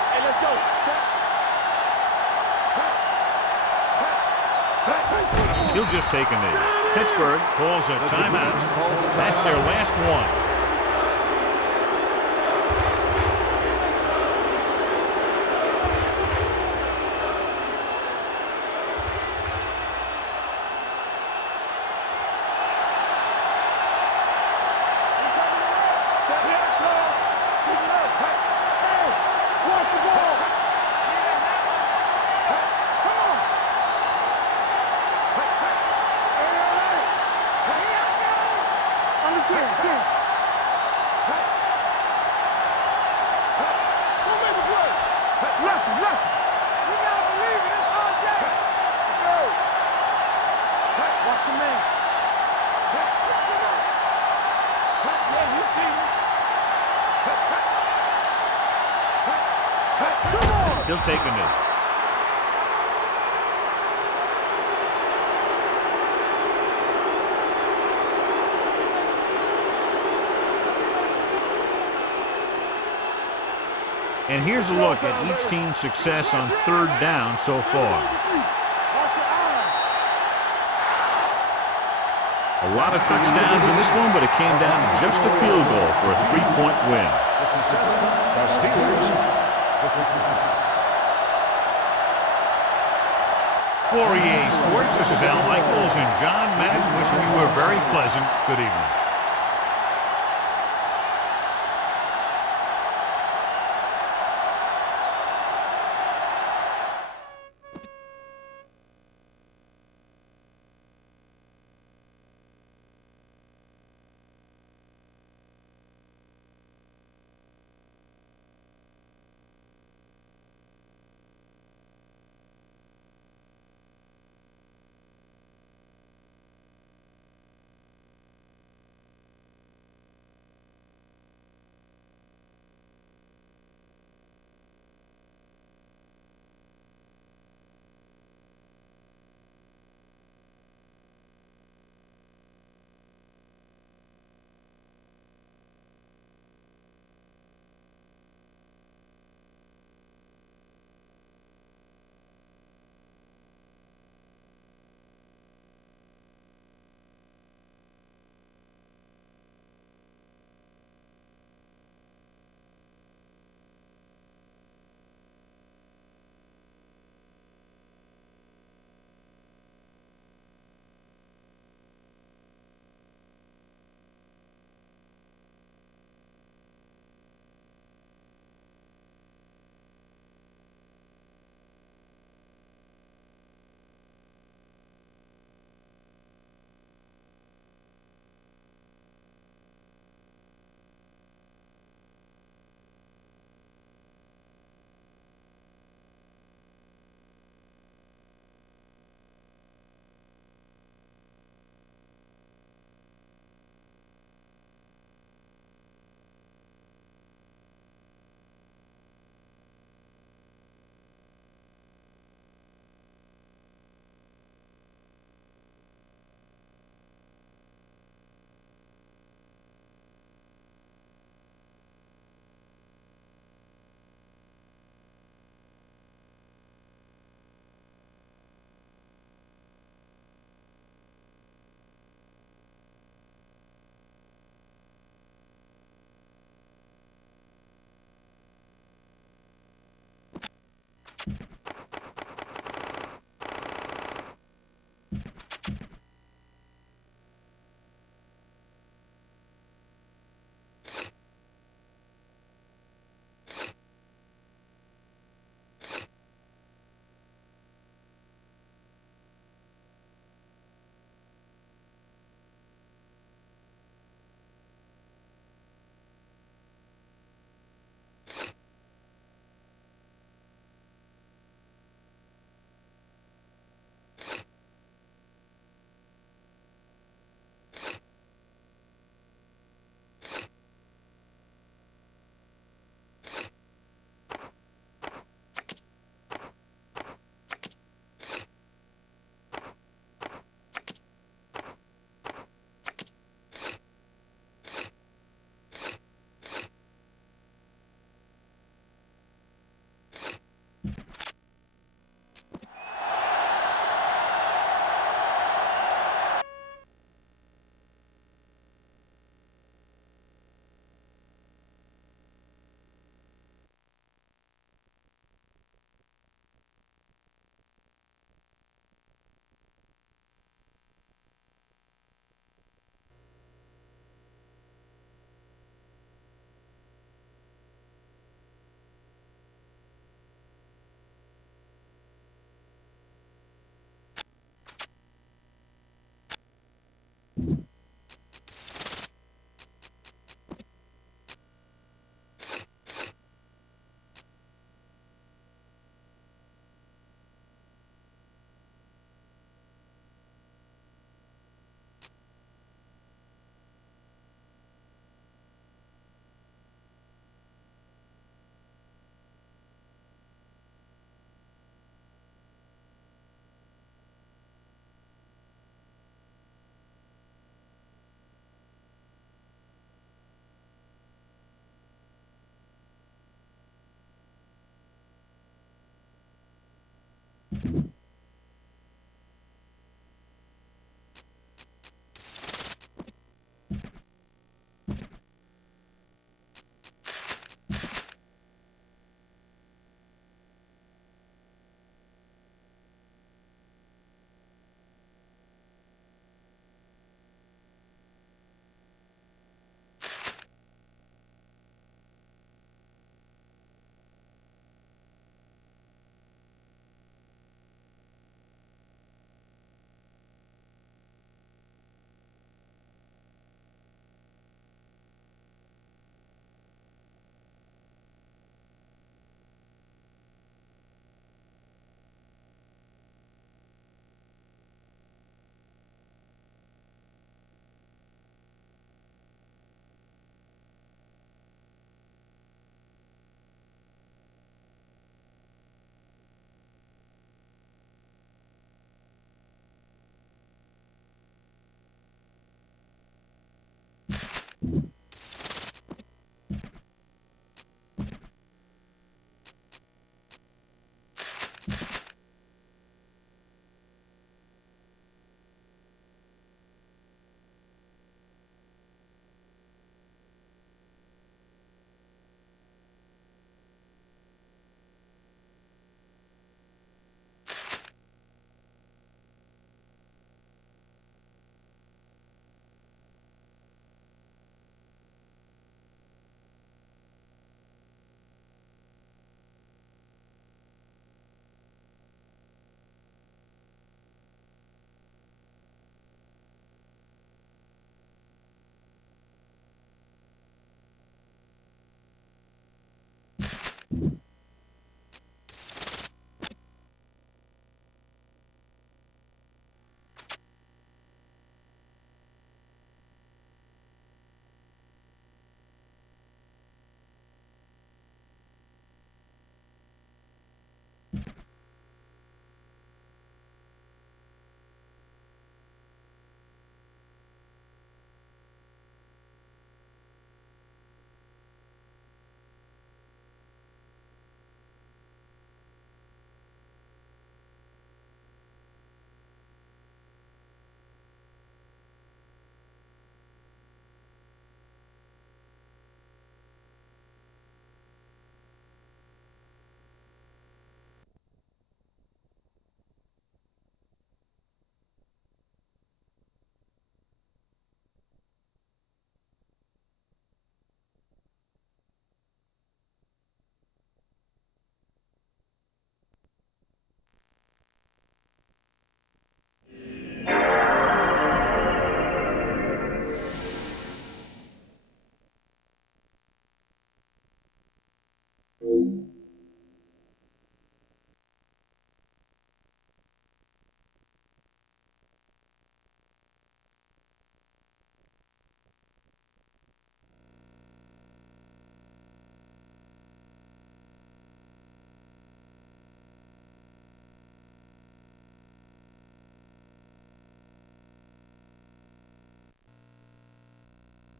Hey, let's go. He'll just take a knee. Pittsburgh calls a timeout. That's their last one. He'll take a knee. And here's a look at each team's success on 3rd down so far. A lot of touchdowns in this one, but it came down to just a field goal for a 3-point win. The Steelers. For EA Sports, this is Al Michaels and John Madden wishing you a very pleasant good evening.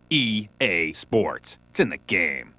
EA Sports. It's in the game.